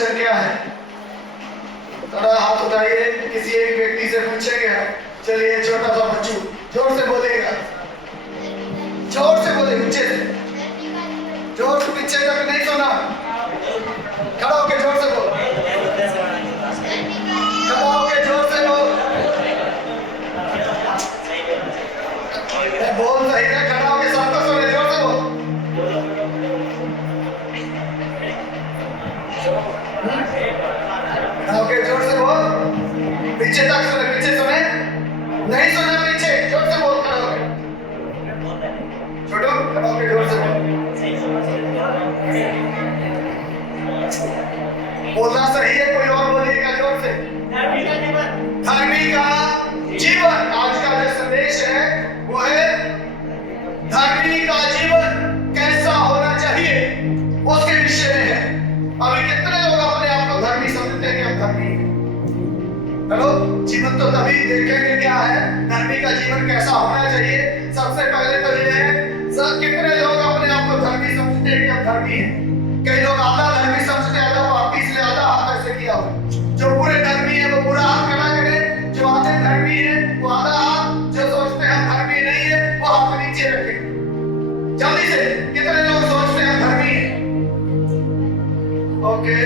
वचन क्या है? थोड़ा हाथ उठाइए, किसी एक व्यक्ति से पूछेंगे। चलिए, छोटा सा बच्चू जोर से बोलेगा, जोर से बोले, नीचे से जोर से, पीछे तक नहीं सुना। खड़ा होके जोर से बोल, खड़ा होके जोर से बोल, बोल सही है, खड़ा होके सबको सुने, जोर से बोल। खड़ा होके जोर से बोल, पीछे तक सुने, पीछे सुने, नहीं सुना पीछे, जोर से बोल, खड़ा होके। छोटू, खड़ा होके जोर से बोल। बोलना सही है, कोई और बोलिएगा जोर से। धर्मी का जीवन, आज का जो संदेश है वो है धर्मी का जीवन कैसा होना चाहिए, उसके विषय में है। अभी कितने लोग अपने आप को धर्मी समझते हैं कि हम धर्मी हैं? चलो, जीवन तो तभी देखेंगे क्या है, धर्मी का जीवन कैसा होना चाहिए। सबसे पहले तो ये है, कितने लोग अपने आप को धर्मी समझते हैं कि हम धर्मी हैं? कई लोग आधा धर्मी समझते हैं, आधा पापी, इसलिए आधा हाथ ऐसे किया हो। जो पूरे धर्मी है वो पूरा हाथ खड़ा करे, जो आधे धर्मी है वो आधा हाथ, जो सोचते हैं हम धर्मी नहीं है वो हाथ नीचे रखे। जल्दी से, कितने लोग सोचते हैं धर्मी है? ओके,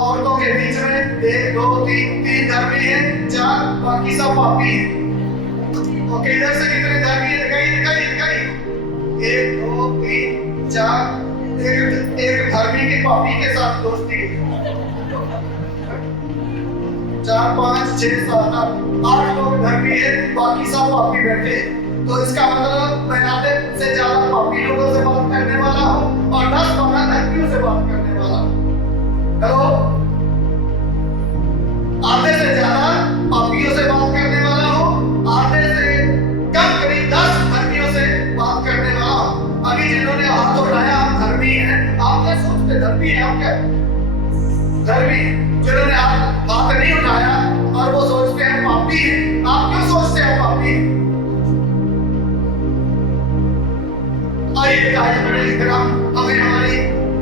औरतों के बीच में 1 2 3 धर्मी है, 4 बाकी सब पापी है। ओके, इधर से कितने धर्मी है? दिखाइए, 1 2 3 4, एक धर्मी के पापी के साथ दोस्ती है। 4 5 6 7 8 लोग धर्मी है, बाकी सब पापी बैठे हैं। तो इसका मतलब मैं आधे से ज्यादा पापी लोगों से बात करने वाला हूँ और 10 12 धर्मियों से बात करने वाला हूँ। हेलो, आधे से ज्यादा पापियों से बात करने वाला हूँ, आधे से कम करीब 10 धर्मियों से बात करने वाला हूँ। अभी जिन्होंने हाथ उठाया आप धर्मी हैं, आप क्या सोचते धर्मी है? आप क्या धर्मी? जिन्होंने हाथ नहीं उठाया और वो सोचते हैं पापी है, आप क्यों सोचते हैं पापी? आइए हमें हमारी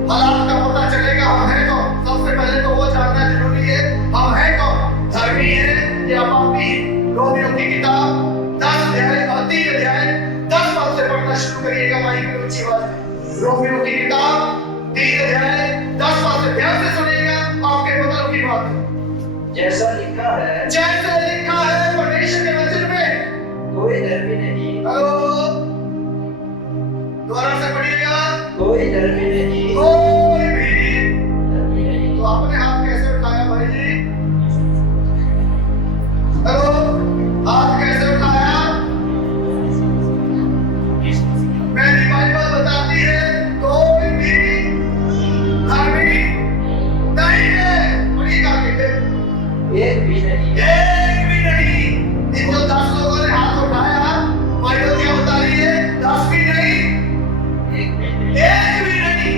हालात का पता चलेगा, हम हैं कौन। सबसे पहले तो वो जानना जरूरी है, हम हैं कौन, धर्मी है या पापी है। रोमियो की किताब 10 अध्याय और 3 अध्याय 10 पद से पढ़ना शुरू करिएगा माइक में ऊंची आवाज में। रोमियो की किताब 3 अध्याय 10 पद से ध्यान से सुनिएगा, आपके मतलब की बात है। जैसा लिखा है परमेश्वर के वचन में, कोई धर्मी नहीं। हेलो, दोबारा से पढ़िएगा, कोई धर्मी नहीं, कोई भी धर्मी नहीं। तो आपने हाथ कैसे उठाया भाई जी? हेलो, हाथ कैसे उठाया? मेरी बाइबल बताती है कोई भी धर्मी नहीं है। पढ़िएगा, एक भी नहीं, एक भी नहीं। इन जो 10 लोगों ने हाथ उठाया, बाइबल क्या बता रही है? 10 भी नहीं, एक भी नहीं, एक भी नहीं,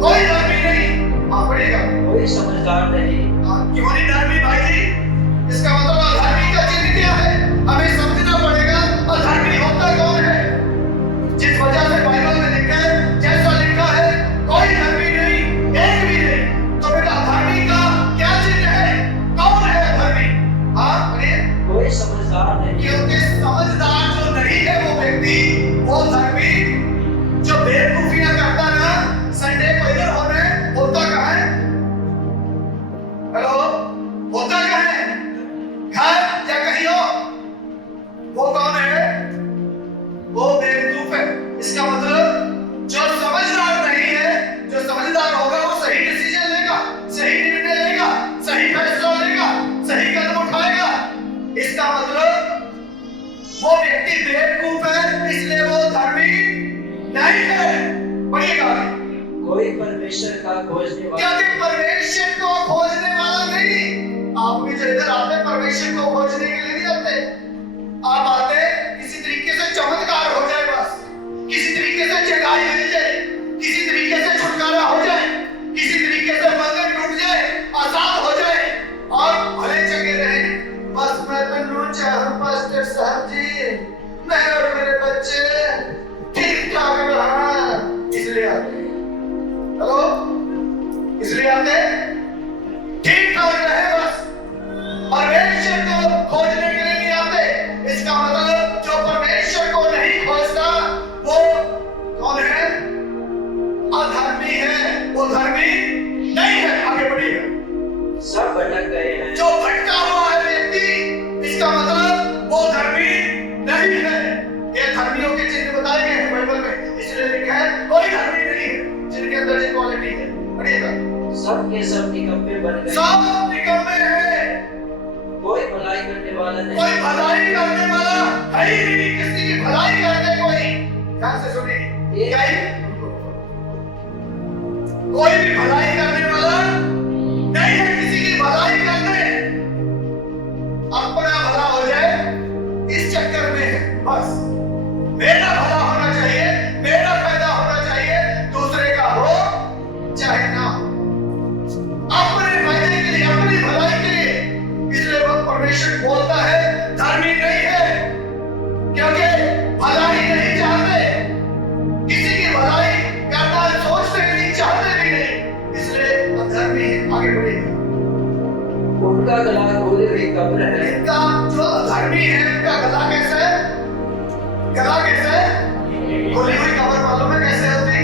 कोई धर्मी नहीं। आप पढ़िएगा, कोई समझदार नहीं। क्यों नहीं धर्मी भाई जी? इसका मतलब अधर्मी का चिन्ह क्या है? हमें समझना पड़ेगा अधर्मी होता कौन है। जिस वजह से बाइबल में लिखा है, जैसा लिखा है, कोई धर्मी नहीं, एक भी नहीं। तो बेटा अधर्मी का क्या चिन्ह है? कौन है अधर्मी? हाँ बोलिए। कोई समझदार नहीं। क्योंकि समझदार जो नहीं है वो व्यक्ति, वो धर्मी जो बेवकूफियां करता ना, संडे को इधर होने होता कहाँ है? हेलो, होता कहाँ है? घर या कहीं और? वो कौन है? वो बेवकूफ है। इसका मतलब जो समझदार नहीं है, जो समझदार होगा वो सही डिसीजन लेगा, सही निर्णय लेगा, सही फैसला लेगा, सही कदम उठाएगा। इसका मतलब वो व्यक्ति बेवकूफ है, इसलिए वो धर्मी नहीं है। पढ़िएगा, कोई परमेश्वर का खोजने वाला, क्योंकि परमेश्वर को खोजने वाला नहीं। आप भी जो इधर आते परमेश्वर को खोजने के लिए नहीं आते। आप आते किसी तरीके से चमत्कार हो जाए, बस किसी तरीके से जगाई मिल जाए, किसी तरीके से छुटकारा हो जाए, किसी तरीके से बंधन टूट जाए, आजाद हो जाए और भले चंगे रहे। बस मैं तो लूट चाहूं पास्टर साहब जी, मैं और मेरे बच्चे ठीक ठाक रहा, इसलिए आते। हेलो, इसलिए आते सब के सब निकम्मे बन गए। सब निकम्मे हैं, कोई भलाई करने वाला नहीं। कोई भलाई करने वाला है ही नहीं, किसी की भलाई करने कोई। ध्यान से सुनिए, क्या है? कोई भी भलाई करने वाला नहीं है, किसी की भलाई करने, अपना भला हो जाए इस चक्कर में है बस। मेरा भला होना चाहिए, मेरा फायदा होना चाहिए, दूसरे का हो चाहे ना हो, अपने फायदे के लिए, अपनी भलाई के लिए। इसलिए वो परमेश्वर बोलता है धर्मी नहीं है, क्योंकि भलाई नहीं चाहते, किसी की भलाई करना सोचते भी नहीं, चाहते भी नहीं, इसलिए अधर्मी है। आगे बढ़िए। उनका गला खोली हुई कब्र है। इनका जो अधर्मी है, उनका गला कैसा है? गला कैसा है? खोली हुई कब्र। मालूम है कैसे होती?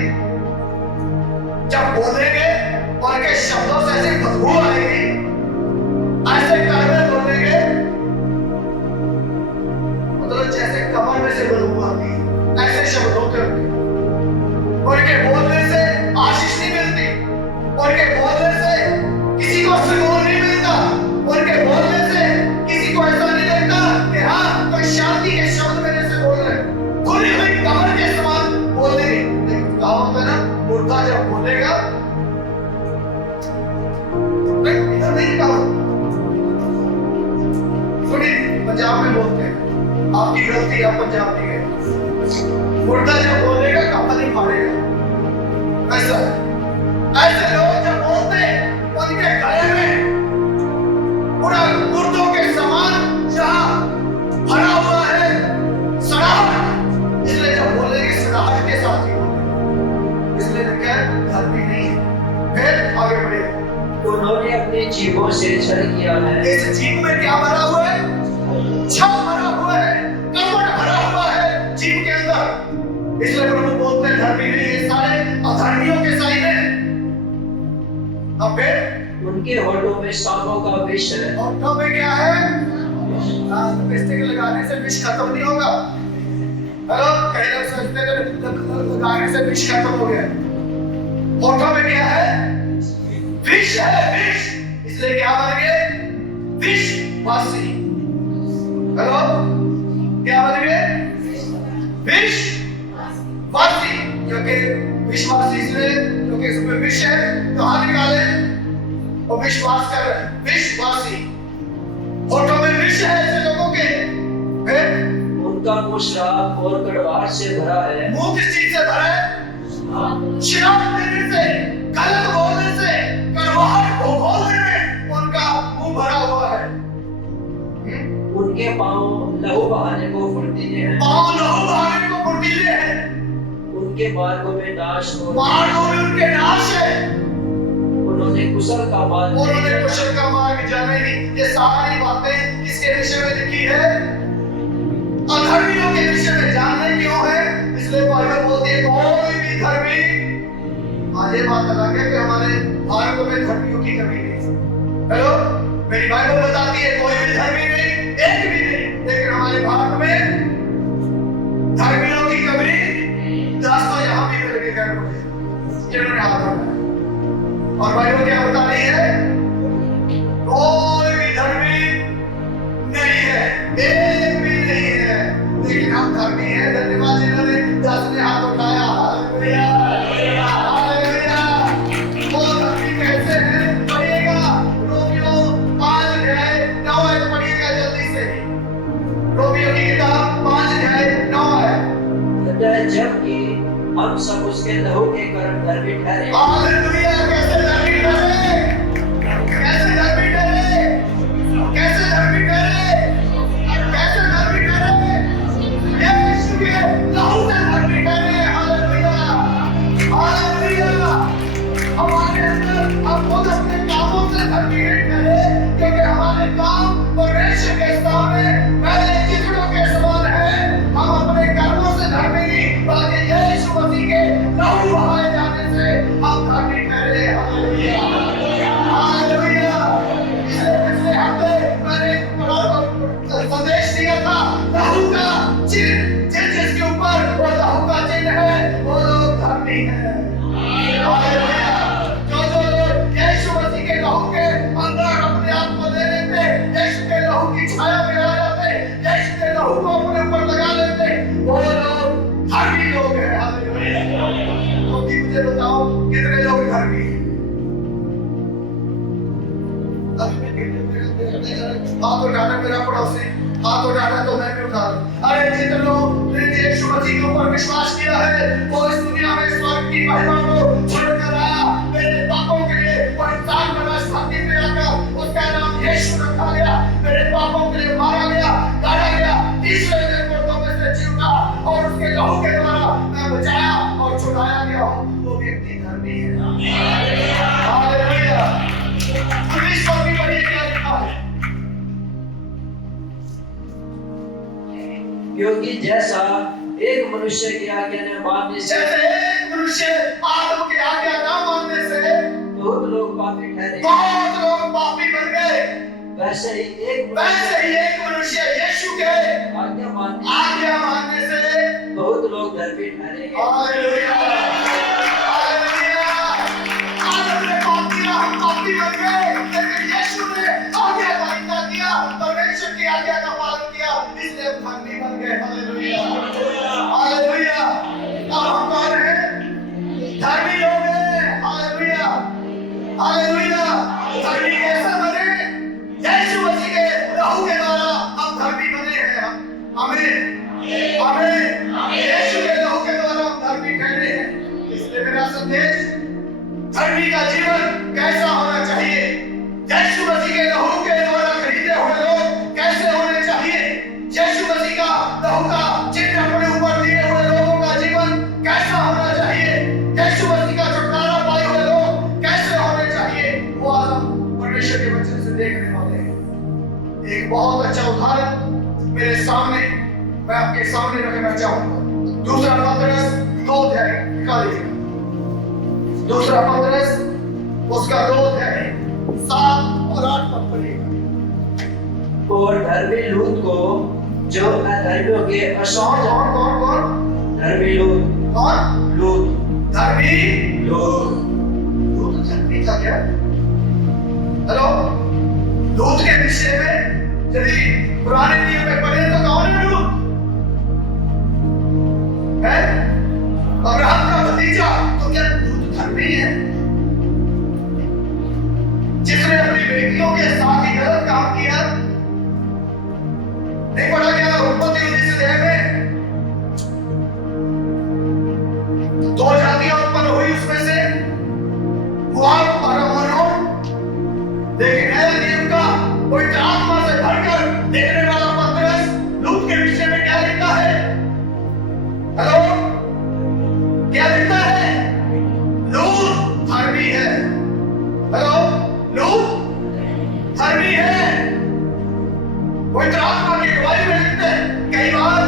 जब बोलेंगे और के शब्दों से ऐसी बदबू आएगी, ऐसे कड़वे बोलेंगे, मतलब जैसे कब्र में से बदबू आती है, ऐसे शब्द होते होंगे। उनके बोलने से आशीष नहीं मिलती, उनके बोलने से किसी को सुकून नहीं मिलता, उनके बोलने से किसी को ऐसा नहीं लगता कि हाँ कोई शांति के शब्द मेरे से बोल रहे हैं। खुली हुई कब्र के समान बोलेंगे। लेकिन कहा होता है ना, मुर्दा जब बोलेगा, इधर नहीं कहा। सुनिए, पंजाब में बोलते हैं, आपकी गलती, आप पंजाब नहीं गए। मुर्दा जब बोलेगा कपड़ा नहीं फाड़ेगा, ऐसा। ऐसे लोग जब बोलते हैं, उनके गले में पूरा मुर्दों के समान जहां भरा हुआ है सड़ाहट, इसलिए जब बोलेंगे सड़ाहट के साथ ही बोलेंगे। इसलिए क्या धर्मी नहीं है। फिर आगे बढ़े। उन्होंने अपनी जीभों से छल किया है। इस जीभ में क्या भरा हुआ है? छल भरा हुआ है, कपट भरा हुआ है जीभ के अंदर। इसलिए प्रभु बोलते हैं धर्मी नहीं है, सारे अधर्मियों के साइन है। अब फिर उनके होठों में सांपों का विष है। होठों में क्या है? लिपस्टिक लगाने से विष खत्म नहीं होगा। हेलो, कई लोग सोचते हैं लगाने से विष खत्म हो गया। होठों में क्या है? विष है, विष। इसलिए क्या बन गए? विषवासी। हेलो, क्या बन गए? विषवासी। क्योंकि विश्वासी इसलिए क्योंकि इसमें विष है, तो हाथ निकाले और विश्वास कर रहे हैं। विश्वासी, होठों में विष है ऐसे लोगों के। फिर उनका मुंह शराब और कड़वाहट से भरा है। मुंह किस चीज से भरा है? शराब पीने से, गलत बोलने से, कड़वाहट को बोलने में उनका मुंह भरा हुआ है। उनके पांव लहू बहाने को फुर्तीले हैं। पांव लहू बहाने को फुर्तीले हैं। उनके मार्गों में नाश हो। मार्गों में उनके नाश है। उन्होंने कुशल का मार्ग उन्होंने कुशल का मार्ग जाने नहीं। ये सारी बातें किसके विषय में लिखी है? अधर्मियों के विषय में। जानने क्यों है? इसलिए बाइबल बोलती है कोई भी धर्मी। आज ये बात अलग है कि हमारे भारत में धर्मियों की कमी नहीं। हेलो, मेरी बाइबल बताती है कोई भी धर्मी नहीं, एक भी नहीं। लेकिन हमारे भारत में धर्मियों की कमी 10 तो यहाँ भी मिल गई है जिन्होंने हाथ उठाया। और बाइबल क्या बता रही है? कोई भी धर्मी नहीं है, एक भी नहीं है। लेकिन हम धर्मी हैं। धन्यवाद जिन्होंने 10 ने हाथ उठाया। Hallelujah, hallelujah. वो धर्मी कैसे हैं? पढ़िएगा रोमियो 5:9 पढ़िएगा जल्दी से। रोमियो की किताब 5:9। जबकि हम सब उसके लहू के कारण धर्मी ठहरे। हालेलुया। कैसे धर्मी ठहरे? कैसे धर्मी ठहरे? कैसे धर्मी ठहरे? कैसे धर्मी ठहरे? यीशु के लहू से धर्मी ठहरे। Hallelujah, hallelujah. हमारे अंदर हम खुद अपने कामों से धर्मी नहीं ठहरे, क्योंकि हमारे काम परमेश्वर के सामने पहले चिथड़ों के समान है। हम अपने कर्मों से धर्मी नहीं, बल्कि यीशु मसीह के लहू बहाए जाने से हम धर्मी हाथ उठाना मेरा पड़ोसी, हाथ उठाना तो मैं भी उठा लूं। अरे जितने लोग ने यीशु मसीह के ऊपर विश्वास किया है वो इस दुनिया में स्वर्ग की महिमा को छोड़कर आया, मेरे पापों के लिए वो इंसान बना, धरती पे आकर उसका नाम यीशु रखा गया, मेरे पापों के लिए मारा गया, गाड़ा गया, तीसरे दिन मुर्दों में से जी उठा और उसके लहू के द्वारा मैं बचाया और छुड़ाया गया हूँ। वो व्यक्ति धर्मी है। हालेलुया। पुलिस को भी बड़ी क्या लिखा है, क्योंकि जैसा एक मनुष्य की आज्ञा न मानने से, जैसे एक मनुष्य आदम की आज्ञा न मानने से बहुत लोग पापी ठहरे, बहुत लोग पापी बन गए, वैसे ही एक मनुष्य यीशु के आज्ञा मानने से बहुत लोग धर्मी ठहरे। Hallelujah, hallelujah. आदम ने पाप किया, हम पापी बन गए, लेकिन यीशु ने आज्ञा का इनकार किया, परमेश्वर की आज्ञा का पालन किया, इसलिए हम धर्मी बन गए। Hallelujah, hallelujah. अब हम कौन हैं? धर्मी लोग हैं। Hallelujah, hallelujah. धर्मी कैसे बने? यीशु मसीह के लहू के द्वारा हम धर्मी बने हैं। हमें यीशु के लहू के द्वारा हम धर्मी ठहरे हैं। इसलिए मेरा संदेश, धर्मी का जीवन कैसा होना चाहिए, यीशु मसीह के लहू के द्वारा खरीदे हुए लोग कैसे होने चाहिए, यीशु मसीह का लहू का चिन्ह अपने ऊपर लिए हुए लोगों का जीवन कैसा होना चाहिए, यीशु मसीह का छुटकारा पाए हुए लोग कैसे होने चाहिए, वो आज हम परमेश्वर के वचन से देखने वाले हैं। एक बहुत अच्छा उदाहरण मेरे सामने मैं आपके सामने रखना चाहूंगा। दूसरा पतरस 2 अध्याय निकाल लीजिएगा। दूसरा पतरस उसका 2 अध्याय 7 और 8 पद पढ़िएगा। और धर्मी लूत को जो अधर्मियों के कौन धर्मी लूत, कौन लूत, धर्मी लूत, लूत धर्मी था क्या? हेलो, लूत के विषय में यदि पुराने नियम में पढ़े तो कौन है लूत? है अब्राहम का भतीजा। तो क्या लूत धर्मी है जिसने अपनी बेटियों के साथ ही गलत काम किया? नहीं पढ़ा क्या उत्पत्ति 19 अध्याय में? 2 जातियां उत्पन्न हुई, उसमें से मोआब और अम्मोन। लेकिन नया नियम का पवित्र आत्मा से भरकर देखने वाला पतरस लूत के विषय में क्या लिखता है? हेलो, क्या लिखता है? लूत धर्मी है। हेलो, लूत धर्मी है। पवित्र आत्मा की गवाही में लिखते हैं। कई बार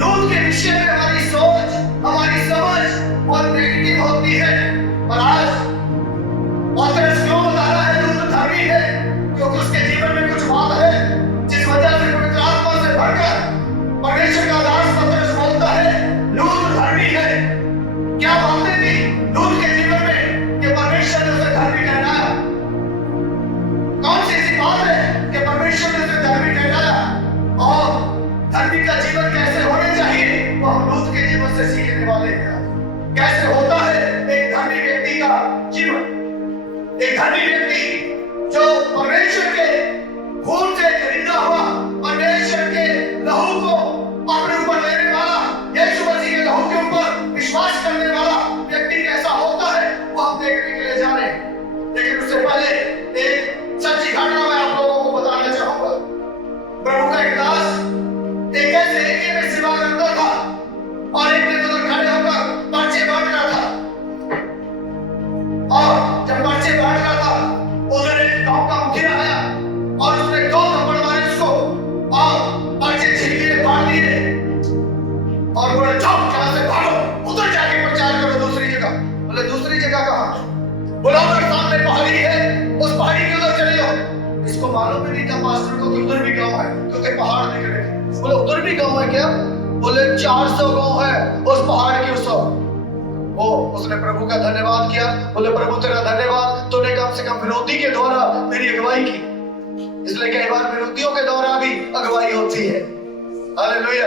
लूत के विषय में हमारी सोच, हमारी समझ बहुत नेगेटिव होती है, और आज पतरस क्यों बता रहा है लूत धर्मी है? क्योंकि उसके जीवन में कुछ बात है जिस वजह से पवित्र आत्मा से भरकर परमेश्वर का दास पतरस बोलता है लूत धर्मी है। क्या बातें थी लूत के जीवन में कि परमेश्वर ने उसे धर्मी ठहराया? कौन सी ऐसी बात है कि परमेश्वर ने उसे धर्मी ठहराया? और धर्मी का जीवन कैसे होने चाहिए वो हम लूत के जीवन से सीखने वाले हैं। कैसे होता है एक धर्मी व्यक्ति का जीवन? एक धर्मी व्यक्ति जो परमेश्वर के खून से खरीदा हुआ, परमेश्वर के लहू को अपने ऊपर लेने वाला, यीशु मसीह के लहू के ऊपर विश्वास करने वाला व्यक्ति कैसा होता है वो हम देखने के लिए जा रहे हैं। लेकिन उससे पहले एक सच्ची घटना मैं आप लोगों को बताना चाहूंगा। प्रभु का एक दास एक ऐसे एरिया में सेवा करता था और एक दिन उधर खड़े होकर पर्चे बांट रहा था, और जब पर्चे बांट रहा था उधर एक गांव का मुखिया आया और उसने 2 थप्पड़ मारे उसको और पर्चे छीन लिए, फाड़ दिए और बोले जाओ यहाँ से भागो, उधर जाके प्रचार करो दूसरी जगह। बोले दूसरी जगह कहाँ? बोला उधर सामने पहाड़ी है, उस पहाड़ी के उधर चले जाओ। इसको मालूम भी नहीं था पास्टर को कि उधर भी गांव है, क्योंकि पहाड़ दिख रहे थे। बोले उधर भी गांव है क्या? बोले 400 गांव है उस पहाड़ के उस ओर। वो उसने प्रभु का धन्यवाद किया। बोले प्रभु तेरा धन्यवाद, तूने कम से कम विरोधी के द्वारा मेरी अगुवाई की। इसलिए कई बार विरोधियों के द्वारा भी अगुवाई होती है। हालेलुया।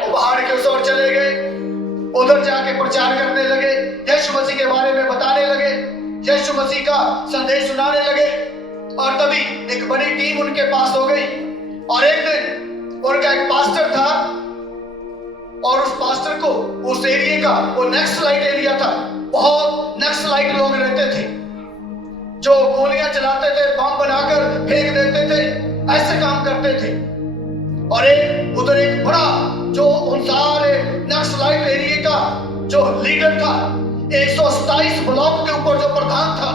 वो पहाड़ के उस ओर चले गए, उधर जाके प्रचार करने लगे, यीशु मसीह के बारे में बताने लगे, यीशु मसीह का संदेश सुनाने लगे। और तभी एक बड़ी टीम उनके पास हो गई। और एक दिन उनका एक पास्टर था, और उस पास्टर को उस एरिया का, वो नक्सलाइट एरिया था, बहुत नक्सलाइट लोग रहते थे जो गोलियां चलाते थे, बम बनाकर फेंक देते थे, ऐसे काम करते थे। और एक उधर एक बड़ा जो उन सारे नक्सलाइट एरिया का जो लीडर था, 127 ब्लॉक के ऊपर जो प्रधान था,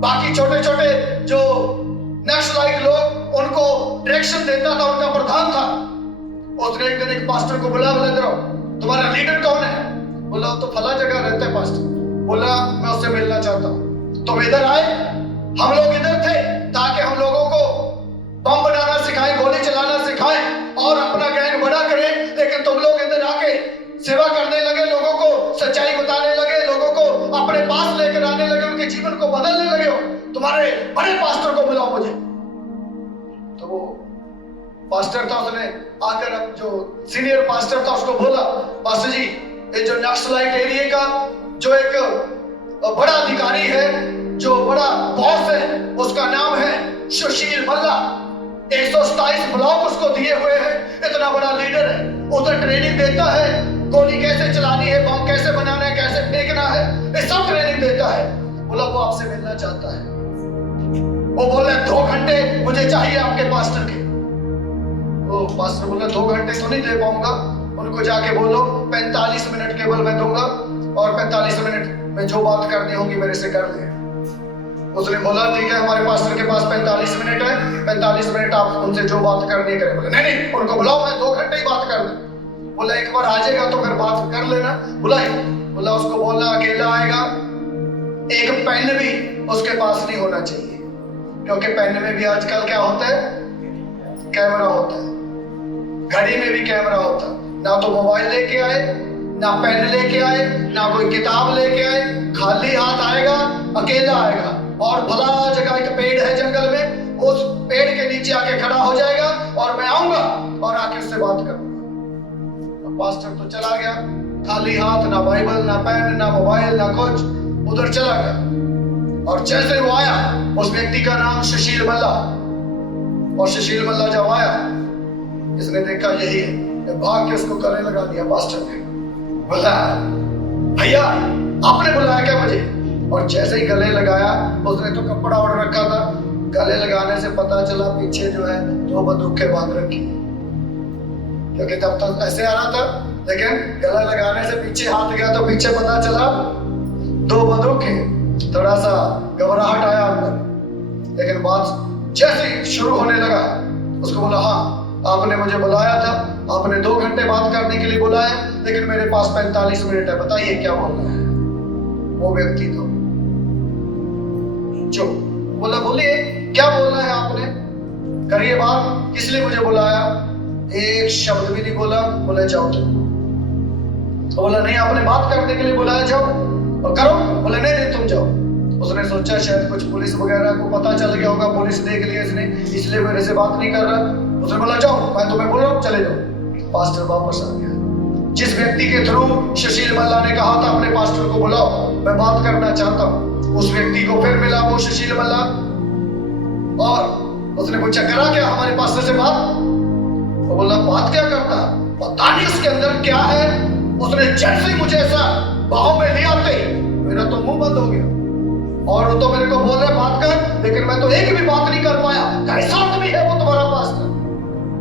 बाकी छोटे छोटे जो नक्सलाइट लोग उनको डायरेक्शन देता था, उनका प्रधान था। उसने एक दिन एक पास्टर को बोला, बोले तुम्हारा लीडर कौन है? बोला तो फला जगह रहता है पास्टर। बोला मैं उससे मिलना चाहता हूँ। तुम इधर आए, हम लोग इधर थे ताकि हम लोगों को बम बनाना सिखाएं, गोली चलाना सिखाएं और अपना गैंग बड़ा करें, लेकिन तुम लोग इधर आके सेवा करने लगे, लोगों को सच्चाई बताने लगे, लोगों को अपने पास लेकर आने लगे, उनके जीवन को बदलने लगे हो। तुम्हारे बड़े पास्टर को बुलाओ मुझे। तो वो पास्टर था, उसने आकर अब जो सीनियर पास्टर था उसको बोला, पास्टर जी ये जो नक्सलाइट एरिया का जो एक बड़ा अधिकारी है, जो बड़ा बॉस है, उसका नाम है सुशील मल्ला, 127 ब्लॉक उसको दिए हुए हैं, इतना बड़ा लीडर है, उधर ट्रेनिंग देता है, गोली कैसे चलानी है, बम कैसे बनाना है, कैसे फेंकना है, ये सब ट्रेनिंग देता है। बोला वो आपसे मिलना चाहता है। वो बोले 2 घंटे मुझे चाहिए आपके पास्टर के। वो पास्टर बोला 2 घंटे तो नहीं दे पाऊंगा, उनको जाके बोलो 45 मिनट केवल मैं दूंगा, और 45 मिनट में जो बात करनी होगी मेरे से कर ले। उसने बोला ठीक है, हमारे पास्टर के पास 45 मिनट है, 45 मिनट आप उनसे जो बात करनी करें। बोले नहीं उनको बुलाओ, मैं 2 घंटे ही बात कर लूं। बोला एक बार आ जाएगा तो फिर बात कर लेना। बुलाए, बोला उसको बोलना अकेला आएगा, एक पेन भी उसके पास नहीं होना चाहिए, क्योंकि पेन में भी आजकल क्या होता है, कैमरा होता है, घड़ी में भी कैमरा होता है। ना तो मोबाइल लेके आए, ना पेन लेके आए, ना कोई किताब लेके आए, खाली हाथ आएगा, अकेला आएगा, और भला जगह एक पेड़ है जंगल में, उस पेड़ के नीचे आके खड़ा हो जाएगा और मैं आऊंगा और आके उससे बात करूंगा। पास्टर तो चला गया, खाली हाथ, ना बाइबल, ना पेन, ना मोबाइल, ना कुछ, उधर चला गया। और जैसे वो आया, उस व्यक्ति का नाम सुशील मल्ला, और सुशील मल्ला जब आया, इसने देखा यही है, भाग के उसको गले लगा दिया पास्टर ने। बोला भैया आपने बुलाया क्या मुझे? और जैसे ही गले लगाया, उसने तो कपड़ा ओढ़ रखा था, गले लगाने से पता चला पीछे जो है 2 बंदूकें बांध रखी, क्योंकि तब तक ऐसे आ रहा था, लेकिन गला लगाने से पीछे हाथ गया तो पीछे पता चला 2 बंदूकें। थोड़ा सा घबराहट आया अंदर, लेकिन बात जैसे शुरू होने लगा, उसको बोला हाँ आपने मुझे बुलाया था, आपने 2 घंटे बात करने के लिए बुलाया, लेकिन मेरे पास 45 मिनट है, बताइए क्या बोलना है। वो व्यक्ति तो जो बोला, बोलिए क्या बोलना है आपने, करिए बात, किस लिए मुझे बुलाया? एक शब्द भी नहीं बोला। बोले जाओ तुम। तो बोला नहीं आपने बात करने के लिए बुलाया, जाओ और करो। बोले नहीं तुम जाओ। उसने सोचा शायद कुछ पुलिस वगैरह को पता चल गया होगा, पुलिस देख लिया इसने, इसलिए मेरे से बात नहीं कर रहा। उसने बोला जाओ, मैं तुम्हें बोल रहा हूँ चले जाओ। पास्टर वापस आ गया। जिस व्यक्ति के थ्रू सुशील मल्ला ने कहा था अपने पास्टर को बुलाओ, मैं बात करना चाहता हूँ, उस व्यक्ति को फिर मिला वो सुशील मल्ला, और उसने पूछा करा क्या हमारे पास्टर से बात? वो बोला बात क्या करता, पता नहीं उसके अंदर क्या है। उसने जैसे ही मुझे ऐसा बाहों में लिया थे, मेरा तो मुंह बंद हो गया, और वो तो मेरे को बोल रहे बात कर, लेकिन मैं तो एक भी बात नहीं कर पाया। कैसा आदमी है वो तुम्हारा पास्टर?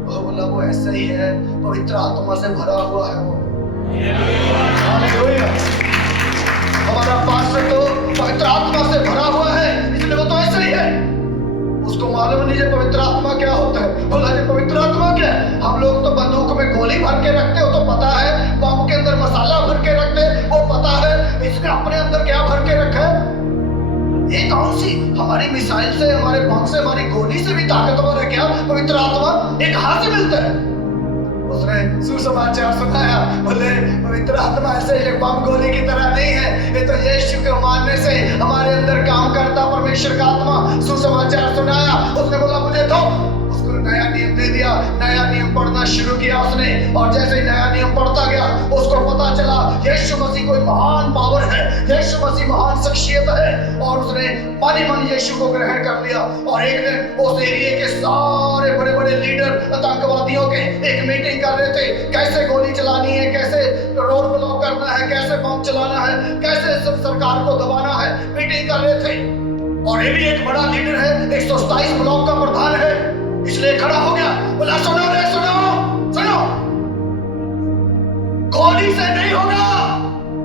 वो बोला वो ऐसा ही है, पवित्र आत्मा से भरा हुआ है वो। हालेलुया। हमारा पास्टर तो पवित्र आत्मा से भरा हुआ है, इसलिए वो तो ऐसा ही है। उसको मालूम नहीं है पवित्र आत्मा क्या होता है। बोला ये पवित्र आत्मा क्या है? हम लोग तो बंदूक में गोली भर के रखते हो तो पता है, बम के अंदर मसाला भर के रखते वो पता है, इसने अपने अंदर क्या भर के रखा है? ये कौन सी हमारी मिसाइल से, हमारे बम से, हमारी गोली से भी ताकतवर है क्या पवित्र आत्मा? ये कहां से मिलता है? उसने सुसमाचार सुनाया, बोले पवित्र आत्मा ऐसे एक बम गोली की तरह नहीं है, ये तो यीशु को मानने से हमारे अंदर काम करता परमेश्वर का आत्मा। सुसमाचार सुनाया। उसने बोला मुझे दो। उसको नया नियम दे दिया, नया नियम पढ़ना शुरू किया उसने। और जैसे ही नया नियम पढ़ता गया उसको पता चला यीशु मसीह कोई महान पावर है, यीशु मसीह महान शख्सियत है। और उसने मन ही मन यीशु को ग्रहण कर लिया। और एक दिन उस एरिया के सारे बड़े बड़े लीडर आतंकवादियों के एक मीटिंग कर रहे थे, कैसे गोली चलानी है, कैसे रोड ब्लॉक करना है, कैसे बम चलाना है, कैसे सब सरकार को दबाना है, मीटिंग कर रहे थे। और ये भी एक बड़ा लीडर है, 127 ब्लॉक का प्रधान है, इसलिए खड़ा हो गया, बोला सुनो रे सुनो सुनो, गोली से नहीं होगा।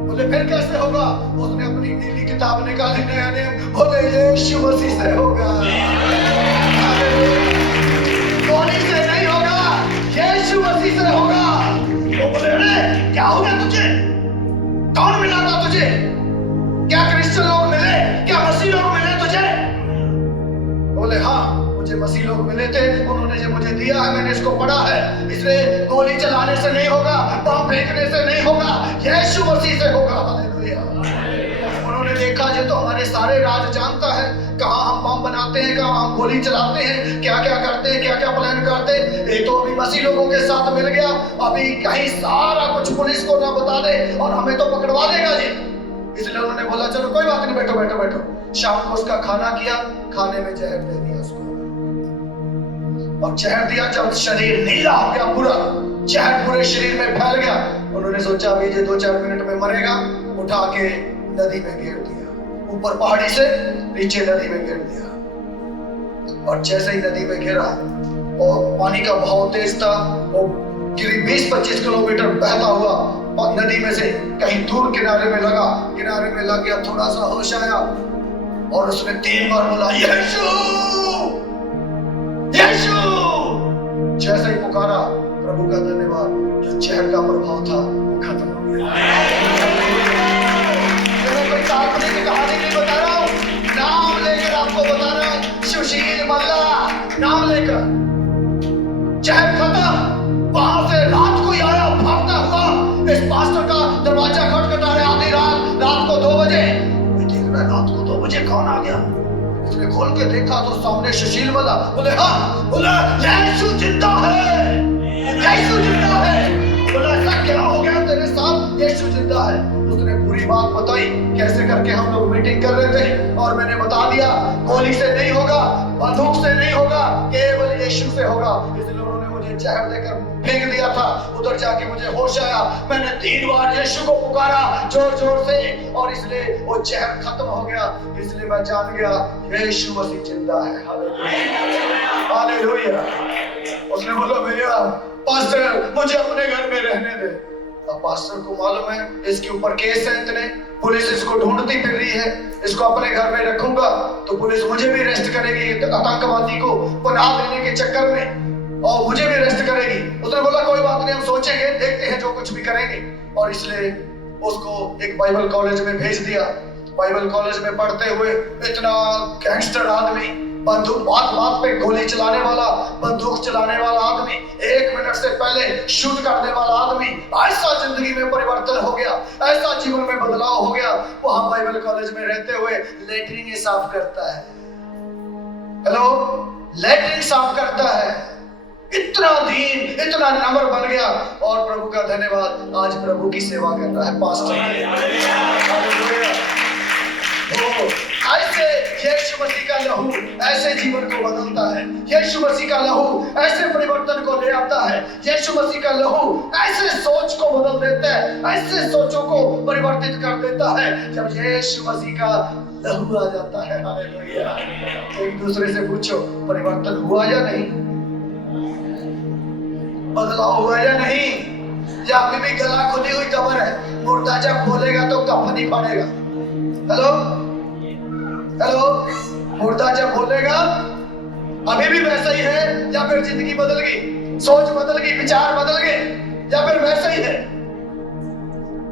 बोले फिर कैसे होगा? उसने अपनी नीली किताब निकाली, नया नियम, बोले यीशु मसीह से होगा। गोली से नहीं होगा, यीशु मसीह से होगा। तो बोले अरे क्या हो गया तुझे? कौन मिला था तुझे? क्या क्रिश्चियन लोग मिले? क्या मसीह लोग मिले तुझे? बोले हाँ मुझे मसीह लोग मिले थे, उन्होंने जो मुझे दिया है मैंने इसको पढ़ा है, इसलिए गोली चलाने से नहीं होगा, बम फेंकने से नहीं होगा, यीशु मसीह से होगा। हालेलुया। उन्होंने देखा जो तो हमारे सारे राज जानता है, कहाँ हम बम बनाते हैं, कहाँ हम गोली चलाते हैं, क्या क्या करते हैं, क्या क्या प्लान करते हैं। ये तो अभी मसीह लोगों के साथ मिल गया, अभी कहीं सारा कुछ पुलिस को ना बता दे और हमें तो पकड़वा देगा जी। इसलिए उन्होंने बोला चलो कोई बात नहीं, बैठो बैठो बैठो। शाम को उसका खाना किया, खाने में जहर दे दिया उसको। और जहर दिया, जब शरीर नीला हो गया पूरा, जहर पूरे शरीर में फैल गया, उन्होंने सोचा अभी ये 2-4 मिनट में मरेगा, उठा के नदी में गिर दिया, ऊपर पहाड़ी से नीचे नदी में गिर दिया। और जैसे ही नदी में गिरा और पानी का बहाव तेज था, वो करीब 20-25 किलोमीटर बहता हुआ नदी में से कहीं दूर किनारे में लगा, किनारे में लग गया, थोड़ा सा होश आया और उसने 3 बार बोला यीशु यीशु। जैसे ही पुकारा, प्रभु का धन्यवाद, जो जहर का प्रभाव था वो खत्म हो गया। मैं कोई काल्पनिक कहानी नहीं बता रहा हूँ, नाम लेकर आपको बता रहा हूँ, सुशील मल्ला नाम लेकर जहर खत्म। वहां से रात को आया भागता हुआ, इस पास्टर का दरवाजा खटखटा रहा, आधी रात को 2 बजे। देख रहा है रात को 2 बजे कौन आ गया। इसने खोल के देखा तो सामने सुशील मल्ला। बोले हाँ, बोला यीशु जिंदा है, यीशु जिंदा है। बोला ऐसा क्या हो गया तेरे साथ? यीशु जिंदा है। उसने पूरी बात बताई, कैसे करके हम लोग मीटिंग कर रहे थे और मैंने बता दिया गोली से नहीं होगा, बंदूक से नहीं होगा, केवल यीशु से होगा। इसलिए उन्होंने मुझे जहर देकर फेंक दिया था। उधर जाके मुझे होश आया, मैंने 3 बार यीशु को पुकारा जोर जोर से और इसलिए वो जहर खत्म हो गया। इसलिए मैं जान गया यीशु मसीह जिंदा है। Hallelujah hallelujah. उसने बोला भैया पास्टर मुझे अपने घर में रहने दे। अब पास्टर को मालूम है इसके ऊपर केस है, इतने पुलिस इसको ढूंढती फिर रही है, इसको अपने घर में रखूंगा तो पुलिस मुझे भी अरेस्ट करेगी, आतंकवादी को पनाह देने के चक्कर में, और मुझे भी अरेस्ट करेगी। उसने बोला कोई बात नहीं, हम सोचेंगे, देखते हैं जो कुछ भी करेंगे। और इसलिए उसको एक बाइबल कॉलेज में भेज दिया। बाइबल कॉलेज में पढ़ते हुए इतना गैंगस्टर आदमी, बंदूक बात बात पे गोली चलाने वाला, बंदूक चलाने वाला आदमी, 1 मिनट से पहले शूट करने वाला आदमी, ऐसा जिंदगी में परिवर्तन हो गया, ऐसा जीवन में बदलाव हो गया। वहां बाइबल कॉलेज में रहते हुए लेटरिन साफ करता है। हेलो, लेटरिन साफ करता है। इतना दीन, इतना नम्र बन गया और प्रभु का धन्यवाद, आज प्रभु की सेवा कर रहा है पास्टर। ऐसे यीशु मसीह का लहू ऐसे जीवन को बदलता है। यीशु मसीह का लहू ऐसे परिवर्तन को ले आता है। यीशु मसीह का लहू ऐसे सोच को बदल देता है, ऐसे सोचों को परिवर्तित कर देता है जब यीशु मसीह का लहू आ जाता है। हालेलुया। एक दूसरे से पूछो परिवर्तन हुआ या नहीं, बदलाव हुआ या नहीं, या अभी भी गला खुली हुई कब्र है, मुर्दा जब बोलेगा तो कफन ही पड़ेगा। हेलो हेलो, मुर्दा जब बोलेगा अभी भी वैसा ही है या फिर जिंदगी बदल गई, सोच बदल गई, विचार बदल गए या फिर वैसा ही है?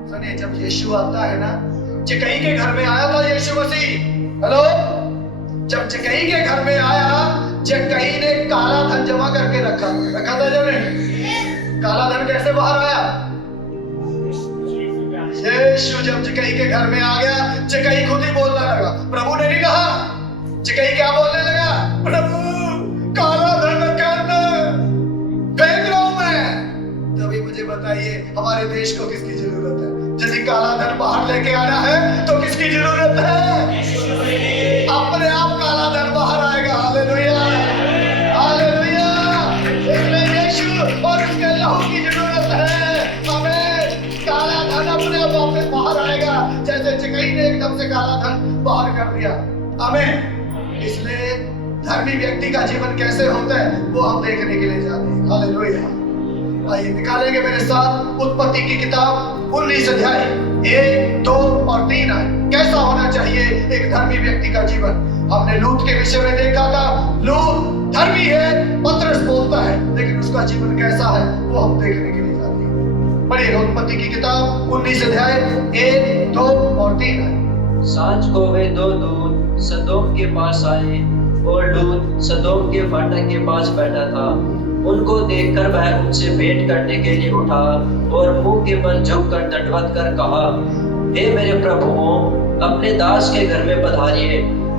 सुनिए, जब यीशु आता है ना, चिकई के घर में आया था यीशु मसीह। हेलो, जब चिकई के घर में आया, चिकई ने काला धन जमा करके रखा था। जब ने काला धन कैसे बाहर आया? यीशु जब चिकई के घर में आ गया, चिकई खुद ही बोलने लगा। प्रभु ने नहीं कहा, चिकई क्या बोलने लगा? प्रभु काला धन करना हमारे देश को किसकी जरूरत है? यदि काला धन बाहर लेके आना है तो किसकी जरूरत है? अपने आप काला धन बाहर आएगा। Hallelujah, hallelujah. इसलिए यीशु और उसके लहू की जरूरत है। हमें काला धन अपने आप वापस बाहर आएगा, जैसे चिकई ने एकदम से काला धन बाहर कर दिया। हमें इसलिए धर्मी व्यक्ति का जीवन कैसे होता है वो हम देखने के लिए जाते हैं। हालेलुया। आइए निकालेंगे मेरे साथ उत्पत्ति की किताब 19 अध्याय 1, 2 और 3 आए। कैसा होना चाहिए एक धर्मी व्यक्ति का जीवन? हमने लूत के विषय में देखा था। लूत धर्मी है, पतरस बोलता है, लेकिन उसका जीवन कैसा है वो हम देखने के लिए जाते हैं। पढ़िए उत्पत्ति की किताब 19 अध्याय 1, 2 और 3 आए। सांझ को वे दो दूत सदोम के पास आए और लूत सदोम के फाटक के पास बैठा था। उनको देखकर वह उनसे भेंट करने के लिए उठा और मुंह के बल झुककर दंडवत कर कहा, हे मेरे प्रभुओं, अपने दास के घर में पधारिए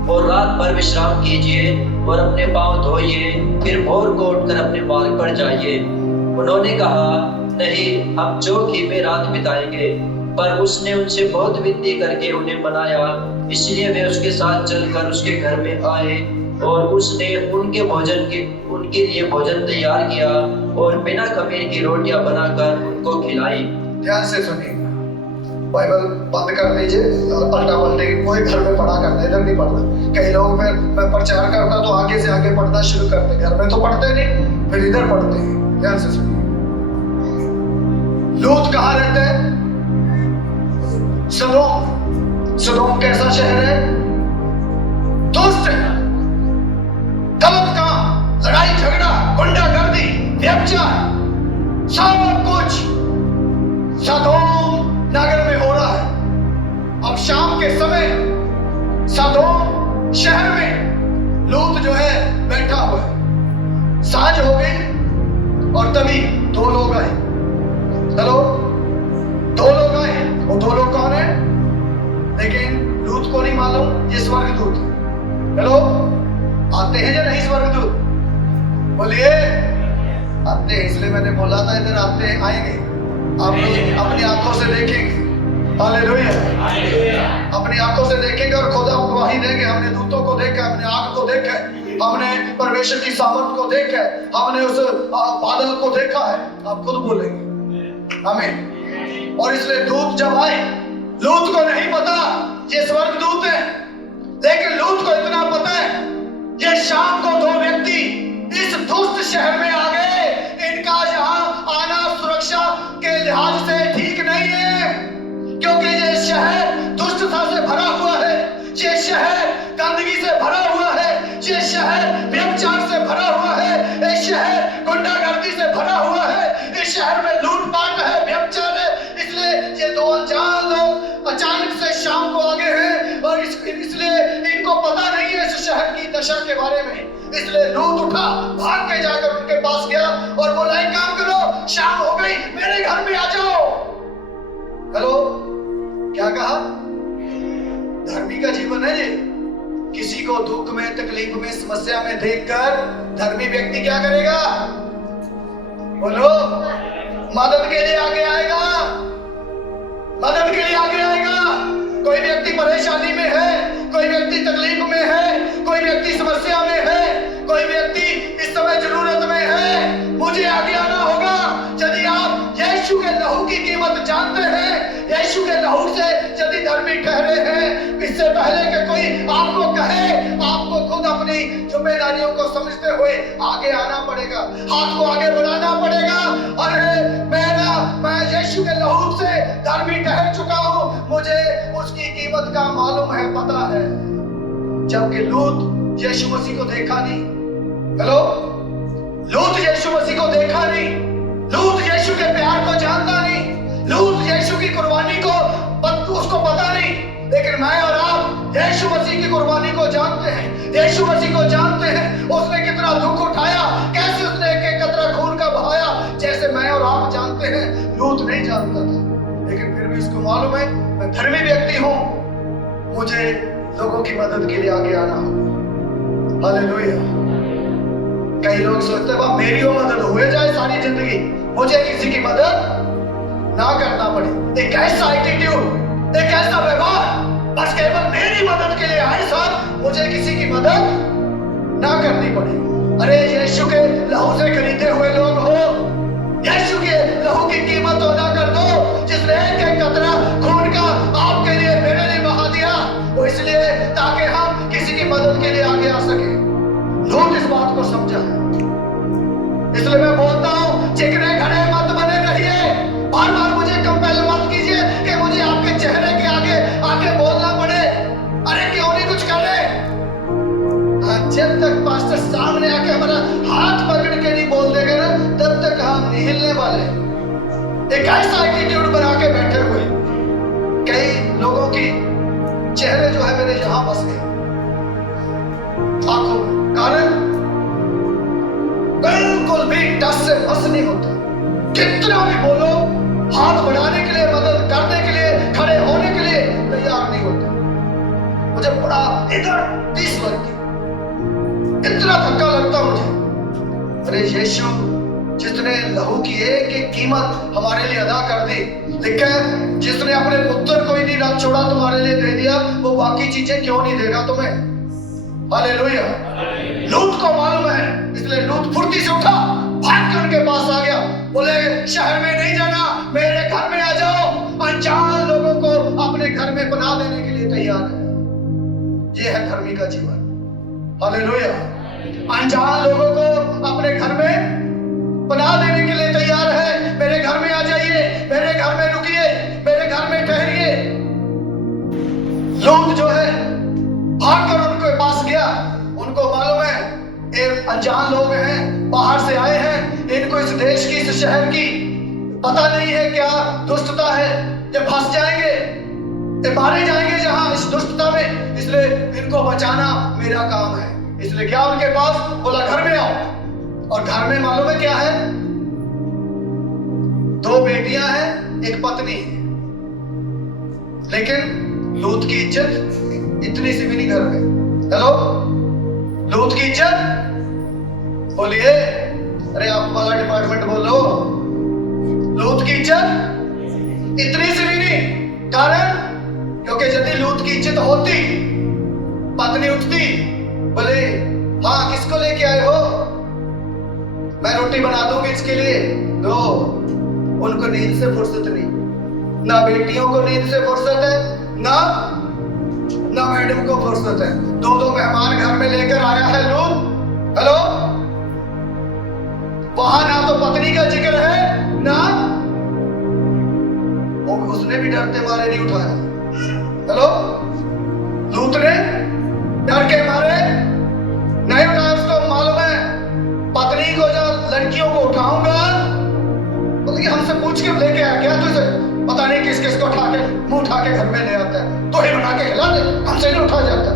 और रात भर विश्राम कीजिए और अपने पांव धोइए, फिर भोर को उठकर अपने मार्ग पर जाइए। उन्होंने कहा, नहीं, हम चौक ही में रात बिताएंगे। पर उसने उनसे बहुत विनती करके उन्हें मनाया, इसलिए वे उसके साथ चलकर उसके घर में आए और उसने उनके लिए भोजन तैयार किया और बिना खमीर की रोटियां बनाकर उनको खिलाई। ध्यान से सुनिए, बाइबल बंद कर दीजिए और पलटा पलटे कोई घर में पढ़ा करना, इधर नहीं पढ़ना। कई लोग मैं प्रचार करता तो आगे से आगे पढ़ना शुरू करते, घर में तो पढ़ते नहीं, फिर इधर पढ़ते हैं। ध्यान से सुनिए, लूत कहाँ रहते हैं? सदोम। सदोम कैसा शहर है? दुष्ट है, गलत काम, लड़ाई झगड़ा, गुंडागर्दी, व्यभिचार, सब कुछ सदोम नगर में हो रहा है। अब शाम के समय सदोम शहर में लूत जो है बैठा हुआ है। सांझ हो गई और तभी दो लोग आए। हेलो, दो लोग आए। वो दो लोग कौन है? लेकिन लूत को नहीं मालूम ये स्वर्गदूत। हेलो, आते हैं या नहीं स्वर्गदूत? बोलिए, आते हैं। इसलिए मैंने बोला था इधर आते हैं, आएंगे। आप लोग अपनी आंखों से देखेंगे। हालेलुया। अपनी आंखों से देखेंगे और खुदा गवाही देंगे। हमने दूतों को देखा, हमने आग को देखा है, हमने परमेश्वर की सामर्थ को देखा है, हमने उस बादल को देखा है। आप खुद बोलेंगे हमें। और इसलिए दूत जब आए, लूत को नहीं पता ये स्वर्गदूत है, लेकिन लूत को इतना पता है ये शाम को दो व्यक्ति इस दुष्ट शहर में आ गए। इनका यहाँ आना सुरक्षा के लिहाज से ठीक नहीं है, क्योंकि ये शहर दुष्टता से भरा हुआ है, ये शहर गंदगी से भरा हुआ है, ये शहर व्यभिचार से भरा हुआ है, ये शहर गुंडागर्दी से भरा हुआ है, इस शहर में लूटपाट है, व्यभिचार है। इसलिए ये दो अनजान लोग अचानक से शाम को आ गए हैं और इसलिए इनको पता नहीं है इस शहर की दशा के बारे में। इसलिए लूत उठा, भाग के जाकर उनके पास गया और बोला, एक काम करो, शाम हो गई, मेरे घर में आ जाओ। हेलो, क्या कहा? धर्मी का जीवन है ये। किसी को दुख में, तकलीफ में, समस्या में देखकर धर्मी व्यक्ति क्या करेगा? बोलो, मदद के लिए आगे आएगा, मदद के लिए आगे आएगा। कोई व्यक्ति परेशानी में है, कोई व्यक्ति तकलीफ में है, कोई व्यक्ति समस्या में है, कोई व्यक्ति इस समय जरूरत में है, मुझे आगे आना होगा। यदि आप यीशु के लहू की कीमत जानते हैं, यीशु के लहू से यदि धर्मी ठहरे हैं, इससे पहले कि कोई आपको कहे, आपको खुद अपनी जिम्मेदारियों को समझते हुए आगे आना पड़ेगा, हाथ को आगे बढ़ाना पड़ेगा। अरे मैं यीशु के लहू से धर्मी ठहर चुका हूं, मुझे उसकी कीमत का मालूम है, पता है। जबकि लूत यीशु मसीह को देखा नहीं। हेलो, लूत यीशु मसीह को देखा नहीं, लूत यीशु के प्यार को जानता नहीं, लूत यीशु की कुर्बानी को उसको पता नहीं। लेकिन मैं और आप यीशु मसीह की कुर्बानी को जानते हैं, यीशु मसीह को जानते हैं। उसने कितना दुख उठाया, कैसे उसने एक कतरा खून का बहाया, जैसे मैं और आप जानते हैं, लूत नहीं जानता था। लेकिन फिर भी उसको मालूम है मैं धर्मी व्यक्ति हूं, मुझे लोगों की मदद के लिए आगे आना होगा। हालेलुया। कई लोग सोचते हैं मेरी वो मदद हुए जाए सारी जिंदगी, मुझे किसी की मदद ना करना पड़े। एक ऐसा एटीट्यूड, एक ऐसा व्यवहार, बस केवल मेरी मदद के लिए आए साहब, मुझे किसी की मदद ना करनी पड़े। अरे यीशु के लहू से खरीदे हुए लोग हो, यीशु के लहू की कीमत अदा कर दो, जिसने एक एक कतरा खून का आपके लिए मेरे लिए बहा दिया, वो इसलिए ताकि हम किसी की मदद के लिए आगे आ सके। लोग इस बात को समझा है, इसलिए मैं बोलता हूं चिकने खड़े मत बने रहिए। बार बार मुझे कंपेल मत कीजिए कि मुझे आपके चेहरे के आगे आके बोलना पड़े। अरे क्यों नहीं कुछ कर रहे? जब तक पास्टर सामने आके हमारा हाथ पकड़ के नहीं बोल देगा ना, तब तक हम नहीं हिलने वाले। एक ऐसा एटीट्यूड बना के बैठे हुए कई लोगों की चेहरे जो है मेरे यहां बस गए आंखों में, कारण बिल्कुल भी टस से बस नहीं होता। कितना भी बोलो, हाथ बढ़ाने के लिए, मदद करने के लिए, खड़े होने के लिए तैयार नहीं होता। मुझे बड़ा इधर 30 लगती, इतना धक्का लगता मुझे। अरे यीशु जिसने लहू की एक एक कीमत हमारे लिए अदा कर दी, लिखा है जिसने अपने पुत्र को ही नहीं रख छोड़ा तुम्हारे लिए दे दिया, वो बाकी चीजें क्यों नहीं देगा तुम्हें? हालेलुया। लूत को मालूम है, इसलिए लूत फुर्ती से उठा, भाग कर उनके पास आ गया, बोले शहर में नहीं जाना, मेरे घर में आ जाओ। अनजान लोगों को अपने घर में बना देने के लिए तैयार है। ये है धर्मी का जीवन। हालेलुया। अनजान लोगों को अपने घर में बना देने के लिए तैयार है। मेरे घर में आ जाइए, मेरे घर में रुकिए, मेरे घर में ठहरिए। लोग जो है भागकर उनके पास गया, उनको मालूम है ये अनजान लोग हैं, बाहर से आए हैं, इनको इस देश की, इस शहर की पता नहीं है क्या दुष्टता है, ये फंस जाएंगे, ये मारे जाएंगे जहां इस दुष्टता में, इसलिए इनको बचाना मेरा काम है। इसलिए क्या उनके पास, बोला घर में आओ। और घर में मालूम है क्या है? 2 बेटियां हैं, एक पत्नी है, लेकिन लूत की इज्जत इतनी सी भी नहीं घर में। हेलो, लूत की इज्जत बोलिए, अरे आप वाला डिपार्टमेंट बोलो। लूत की इज्जत इतनी सी भी नहीं, कारण क्योंकि यदि लूत की इज्जत होती, पत्नी उठती, बोले हाँ किसको लेके आए हो, मैं रोटी बना दूंगी इसके लिए, दो। उनको नींद से फुर्सत नहीं, ना बेटियों को नींद से फुर्सत है, ना मैडम को फुर्सत है। 2 मेहमान घर में लेकर आया है लूत। हेलो, वहां ना तो पत्नी का जिक्र है, ना उसने भी डरते मारे नहीं उठाया। हेलो, लूत ने डर के मारे नहीं उठाया। उसको मालूम है पत्नी को, जब लड़कियों को उठाऊंगा, बोले हमसे पूछ के लेके आ गया तुझे, पता नहीं किस किस को उठा के मुंह उठा के घर में ले आता है, तो ही बना के खिला दे, हमसे नहीं उठा जाता।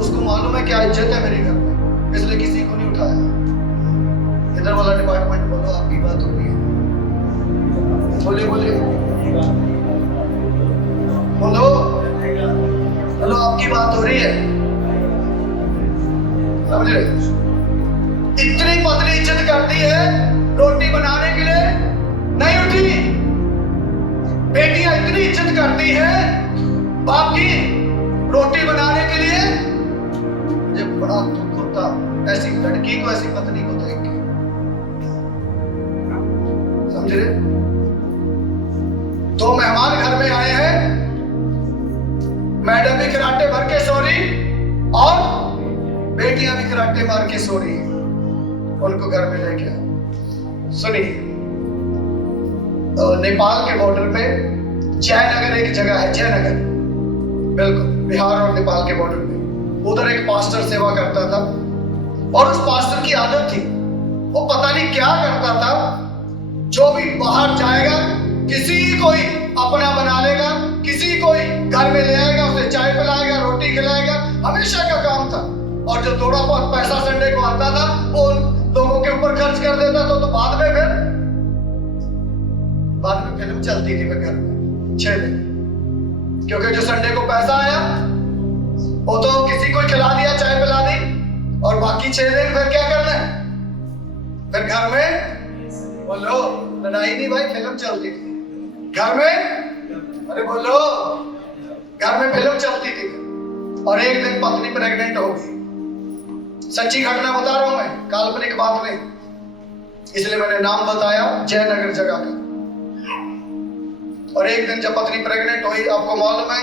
उसको मालूम है क्या इज्जत है मेरे घर में, इसलिए किसी को नहीं उठाया। इधर वाला डिपार्टमेंट बोलो, आपकी बात हो रही है, बोलिए बोलिए बोलो। हेलो, आपकी बात हो रही है, समझ रहे? इतनी पत्नी इज्जत करती है, रोटी बनाने के लिए नहीं उठी। बेटियां इतनी इज्जत करती है बाप की, रोटी बनाने के लिए। जब बड़ा दुख होता ऐसी लड़की को, ऐसी पत्नी को देख के, समझ रहे? 2 मेहमान घर में आए हैं, मैडम भी खराटे भर के सो रही और बेटियां भी खराटे मार के सो रही, उनको घर में लेके आए। सुनिए, नेपाल के बॉर्डर पे जयनगर एक जगह है, जयनगर, बिल्कुल बिहार और नेपाल के बॉर्डर पे। उधर एक पास्टर सेवा करता था, और उस पास्टर की आदत थी, वो पता नहीं क्या करता था, जो भी बाहर जाएगा किसी कोई अपना बना लेगा, किसी कोई घर में ले आएगा, उसे चाय पिलाएगा, रोटी खिलाएगा, हमेशा का काम था। और जो थोड़ा बहुत पैसा संडे को आता था, वो लोगों के ऊपर खर्च कर देता था। तो बाद में फिल्म चलती थी घर में 6 दिन, क्योंकि जो संडे को पैसा आया वो तो किसी को खिला दिया, चाय पिला दी, और बाकी 6 दिन फिर क्या करना है? फिर घर में बोलो, लड़ाई नहीं भाई, फिल्म चलती थी। घर में, अरे बोलो, घर में फिल्म चलती थी और एक दिन पत्नी प्रेग्नेंट हो गई। सच्ची घटना बता रहा हूं मैं, काल्पनिक बात नहीं, इसलिए मैंने नाम बताया जयनगर जगह का। और एक दिन जब पत्नी प्रेग्नेंट हुई, आपको मालूम है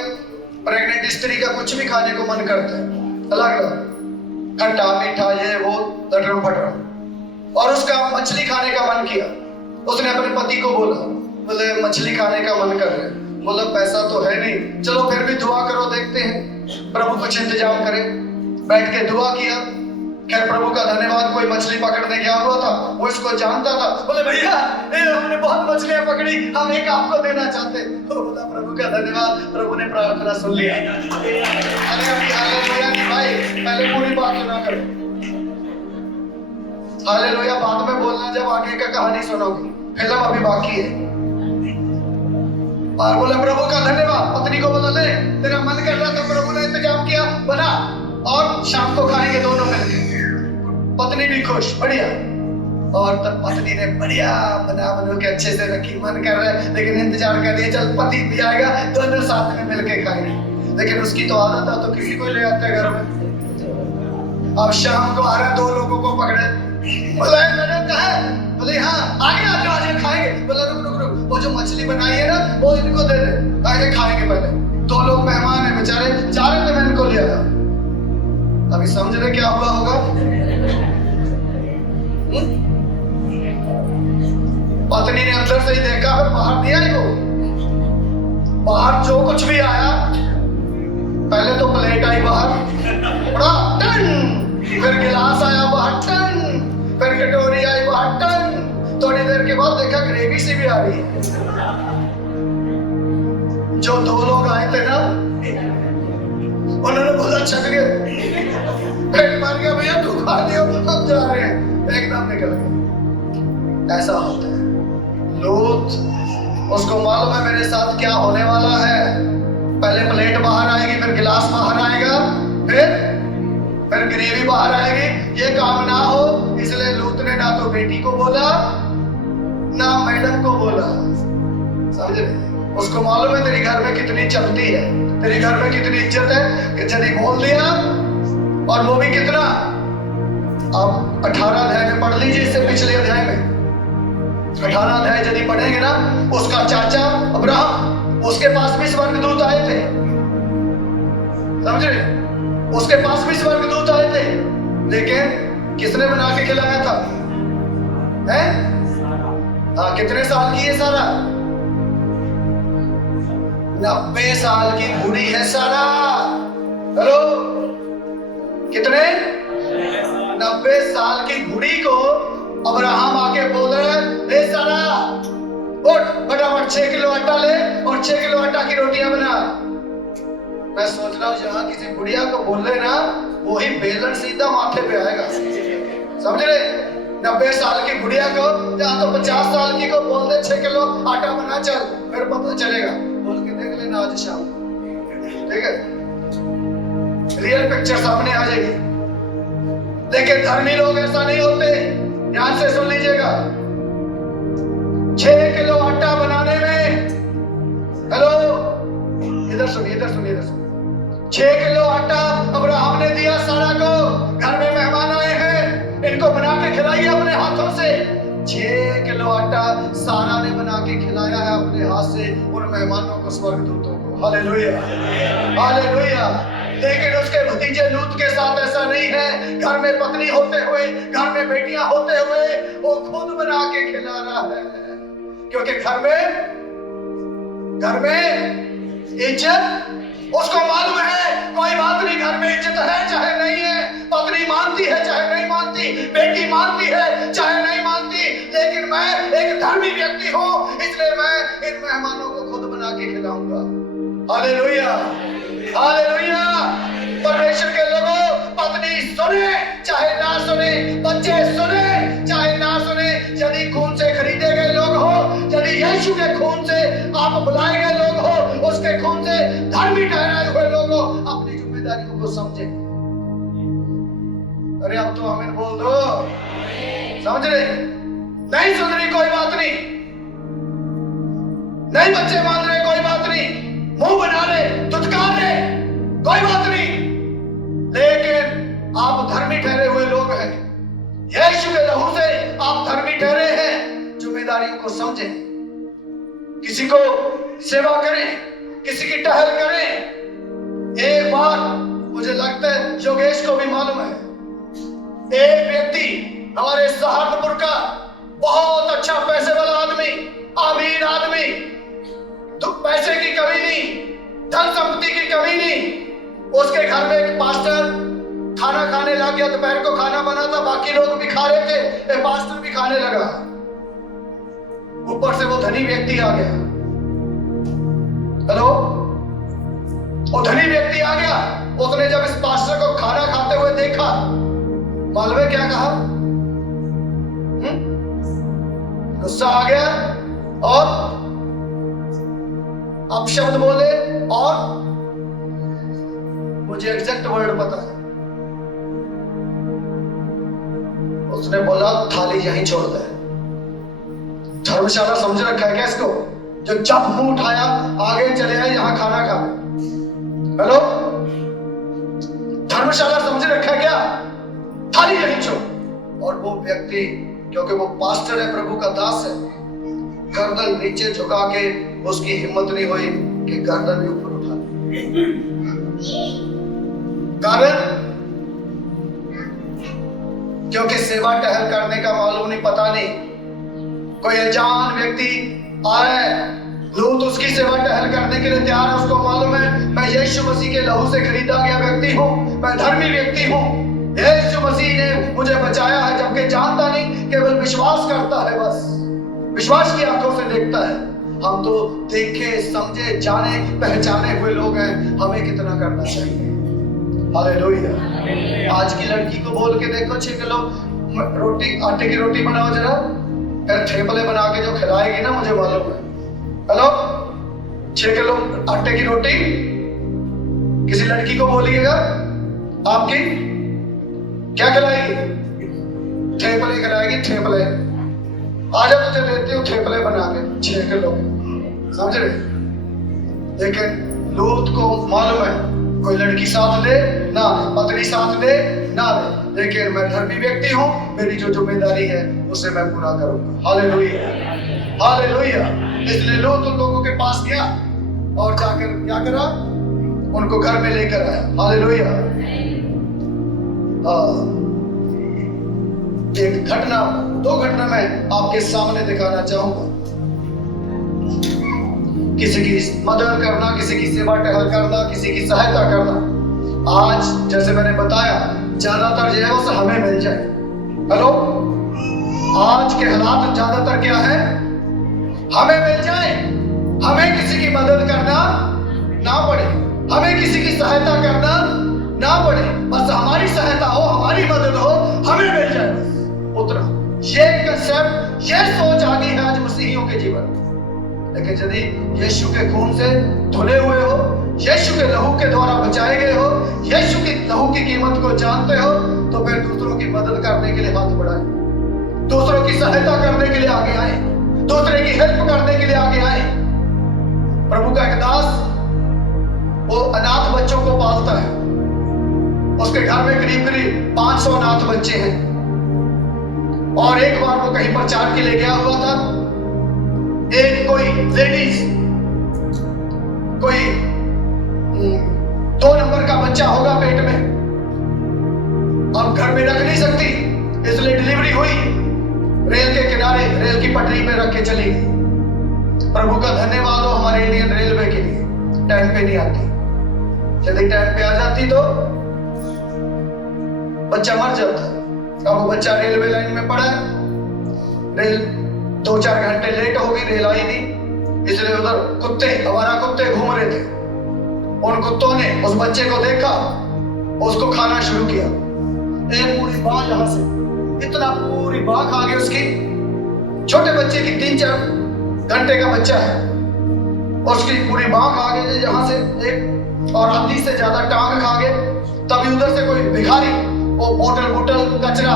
प्रेग्नेंट स्त्री का कुछ भी खाने को मन करता है, अलग अलग, खट्टा मीठा ये वो लटरम फटरम। और उसका मछली खाने का मन किया। उसने अपने पति को बोला, बोले मछली खाने का मन कर रहा है। बोला पैसा तो है नहीं, चलो फिर भी दुआ करो, देखते हैं प्रभु कुछ इंतजाम करे। बैठ के दुआ किया। खैर प्रभु का धन्यवाद, कोई मछली पकड़ने गया हुआ था, वो इसको जानता था। बोले भैया हमने बहुत मछलियां पकड़ी, हम एक आपको देना चाहते। तो बोला प्रभु का धन्यवाद, प्रभु ने प्रार्थना सुन लिया। अरे अभी हालेलुया नहीं भाई, पहले पूरी बात सुना करो। हालेलुया बाद में बोलना जब आगे का कहानी सुनोगे, फिल्म अभी बाकी है। और बोला प्रभु का धन्यवाद। पत्नी को बोला ले, तेरा मन कर रहा था, प्रभु ने इंतजाम किया, बना और शाम को खाएंगे दोनों मिलकर। पत्नी भी खुश, बढ़िया। और तब पत्नी ने बढ़िया बना के अच्छे से रखी। मन कर रहा है लेकिन इंतजार कर रही है, चल पति भी आएगा, दोनों साथ में मिलके खाएंगे। लेकिन उसकी तो आदत है, तो किसी को ले आता है घर में। अब शाम को आ रहे, दो लोगों को पकड़े। बोला मैडम कहाँ है? बोले हाँ आगे आगे खाएंगे। बोला रुक रुक रुक, वो जो मछली बनाई है ना वो इनको दे दे, आगे खाएंगे पहले। दो लोग मेहमान है बेचारे, जा रहे थे, मैं इनको ले आया। अभी समझ रहे क्या हुआ होगा? पत्नी ने अंदर से ही देखा, बाहर नहीं आई वो। बाहर जो कुछ भी आया, पहले तो प्लेट आई बाहर, बड़ा टन, फिर गिलास आया बाहर टन, फिर कटोरी आई बाहर टन। थोड़ी देर के बाद देखा ग्रेवी सी भी आ रही है। जो दो लोग आए थे ना, उन्होंने बोला छक गए, पेट मार गया भैया, तू खा लियो, हम जा रहे हैं, एकदम निकल गए। ऐसा होता है। लूत उसको मालूम है मेरे साथ क्या होने वाला है। पहले प्लेट बाहर आएगी, फिर गिलास बाहर आएगा, फिर ग्रेवी बाहर आएगी। ये काम ना हो, इसलिए लूत ने ना तो बेटी को बोला ना मैडम को बोला। समझे? उसको मालूम है तेरी घर में कितनी चलती है, तेरे घर में कितनी इज्जत है, कि यदि बोल दिया, और वो भी कितना। आप 18 अध्याय में पढ़ लीजिए, इससे पिछले अध्याय में 18 अध्याय यदि पढ़ेंगे ना, उसका चाचा अब्राहम, उसके पास भी स्वर्गदूत आए थे। समझे? उसके पास भी स्वर्गदूत आए थे, लेकिन किसने बना के खिलाया था? हैं? हाँ, कितने साल की है सारा? 90 साल की बूढ़ी है सारा। हेलो, कितने? 90 साल की बूढ़ी को अब्राहम आके बोल रहे हैं, सारा उठ फटाफट 6 किलो आटा ले और 6 किलो आटा की रोटियां बना। मैं सोच रहा हूँ जहां किसी बुढ़िया को बोल रहे ना, वही बेलन सीधा माथे पे आएगा। समझ रहे? 90 साल की बुढ़िया को, या तो 50 साल की को बोल दे 6 किलो आटा बना चल, फिर पता चलेगा। बोल के देख लेना आज शाम, ठीक है? रियल पिक्चर सामने आ जाएगी। लेकिन धर्मी लोग ऐसा नहीं होते। ध्यान से सुन लीजिएगा। 6 किलो आटा बनाने में, हेलो इधर सुनिए, इधर सुनिए, इधर सुनिए। 6 किलो आटा अब्राहम ने दिया सारा को। घर में मेहमान आए हैं, इनको बना के खिलाइए अपने हाथों से। 6 किलो आटा सारा ने बना के खिलाया है अपने हाथ से उन मेहमानों को, स्वर्गदूतों को। Hallelujah, hallelujah. लेकिन उसके भतीजे लूत के साथ ऐसा नहीं है। घर में पत्नी होते हुए, घर में बेटियां होते हुए, वो खुद बना के खिला रहा है, क्योंकि घर में इज्जत उसको मालूम है। कोई बात नहीं, घर में इज्जत है चाहे नहीं है, पत्नी मानती है चाहे नहीं मानती, बेटी मानती है चाहे नहीं मानती, लेकिन मैं एक धर्मी व्यक्ति हूँ, इसलिए मैं इन मेहमानों को खुद बना के खिलाऊंगा। Hallelujah, hallelujah. परमेश्वर के लोगों, पत्नी सुने चाहे ना सुने, बच्चे सुने चाहे ना सुने, यदि खून से खरीदे गए लोग हो, यदि यीशु के खून से आप बुलाए गए लोग हो, उसके खून से धर्मी ठहराए हुए लोग हो, अपनी जिम्मेदारियों को समझे। अरे अब तो हमें बोल दो, समझ रहे? नहीं सुन रही, कोई बात नहीं, नहीं बच्चे मान रहे, कोई बात नहीं, मुंह बना रहे, दुत्कार रहे, कोई बात नहीं, लेकिन आप धर्मी ठहरे हुए लोग हैं। यीशु के लहू से आप धर्मी ठहरे हैं। जिम्मेदारियों को समझें, किसी को सेवा करें, किसी की टहल करें। एक बात मुझे लगता है योगेश को भी मालूम है, एक व्यक्ति हमारे सहारनपुर का बहुत अच्छा पैसे वाला आदमी, अमीर आदमी, तो पैसे की कमी नहीं, धन संपत्ति की कमी नहीं, उसके घर में एक पास्टर खाना खाने लग गया। दोपहर को खाना बना था, बाकी लोग भी खा रहे थे, एक पास्टर भी खाने लगा। ऊपर से वो धनी व्यक्ति आ गया। हेलो, वो धनी व्यक्ति आ गया। उसने जब इस पास्टर को खाना खाते हुए देखा, मालूम है क्या कहा? गुस्सा आ गया और अपशब्द बोले, और मुझे एग्जैक्ट वर्ड पता है, उसने बोला थाली यहीं छोड़ दे। धर्मशाला समझ रखा है क्या इसको? जो जब मुंह उठाया आगे चले आए यहां खाना खा। हेलो, धर्मशाला समझ रखा है क्या? थाली यहीं छोड़। और वो व्यक्ति, क्योंकि वो पास्टर है, प्रभु का दास है, गर्दन नीचे झुका के उसकी हिम्मत नहीं हुई कि गर्दन भी ऊपर उठा। कारण क्योंकि सेवा टहल करने का मालूम नहीं, पता नहीं, कोई अनजान व्यक्ति आ रहा है, लूत उसकी सेवा टहल करने के लिए तैयार है। उसको मालूम है मैं यीशु मसीह के लहू से खरीदा गया व्यक्ति हूं, मैं धर्मी व्यक्ति हूं, यीशु मसीह ने मुझे बचाया है। जबकि जानता नहीं, केवल विश्वास करता है, बस विश्वास की आंखों से देखता है। हम तो देखे समझे जाने पहचाने हुए लोग हैं, हमें कितना करना चाहिए। हालेलुया। आज की लड़की को बोल के देखो, 6 किलो रोटी, आटे की रोटी बनाओ जरा, फिर थेपले बना के जो खिलाएगी ना, मुझे मालूम है। हेलो, 6 किलो आटे की रोटी किसी लड़की को बोलिएगा, आपकी क्या खिलाएगी? थेपले खिलाएगी, थेपले। आज तुझे देती हूँ थेपले बना के 6 किलो, समझ रहे? लेकिन लूत को मालूम है, कोई लड़की साथ दे ना दे, पत्नी साथ दे ना दे, लेकिन मैं धर्मी व्यक्ति हूँ, मेरी जो जिम्मेदारी है उसे मैं पूरा करूंगा। Hallelujah, hallelujah. इसलिए लूत उन लोगों के पास गया और जाकर क्या करा? उनको घर में लेकर आया। हालेलुया। एक घटना, 2 घटना मैं आपके सामने दिखाना चाहूंगा। किसी की मदद करना, किसी की सेवा टहल करना, किसी की सहायता करना। आज जैसे मैंने बताया, ज्यादातर जो है वो हमें मिल जाए। हेलो, आज के हालात ज्यादातर क्या है? हमें मिल जाए, हमें किसी की मदद करना ना पड़े, हमें किसी की सहायता करना ना पड़े, बस हमारी सहायता हो, हमारी मदद हो, हमें मिल जाए, बस उतना। ये कंसेप्ट, ये सोच आ गई है आज मसीहियों के जीवन। लेकिन यदि यीशु के खून से धुले हुए हो, यीशु के लहू के द्वारा बचाए गए हो, यीशु की लहू की कीमत को जानते हो, तो फिर दूसरों की मदद करने के लिए हाथ बढ़ाएं, दूसरों की सहायता करने के लिए आगे आए, दूसरे की हेल्प करने के लिए आगे आए। प्रभु का एक दास वो अनाथ बच्चों को पालता है। उसके घर में करीब करीब 500 अनाथ बच्चे हैं। और एक बार वो कहीं प्रचार के लिए गया हुआ था। एक कोई लेडीज, कोई 2 नंबर का बच्चा होगा पेट में, अब घर में रख नहीं सकती, इसलिए डिलीवरी हुई, रेल के किनारे, रेल की पटरी पे रख के चली गई। प्रभु का धन्यवाद हो हमारे इंडियन रेलवे के लिए, टाइम पे नहीं आती। यदि टाइम पे आ जाती तो बच्चा मर जाता। अब वो बच्चा रेलवे लाइन में पड़ा है, रेल 2-4 घंटे लेट हो गई, रेल आई नहीं, इसलिए उधर कुत्ते, हमारा कुत्ते घूम रहे थे। उन कुत्तों ने उस बच्चे को देखा, उसको खाना शुरू किया। एक पूरी बाँह यहाँ से इतना, पूरी बाँह खा गई उसकी। छोटे बच्चे की 3-4 घंटे का बच्चा है, उसकी पूरी बाँह खा गई यहाँ से एक, और आधी से ज्यादा टांग खा गए। तभी उधर से कोई भिखारी वो बोतल कचरा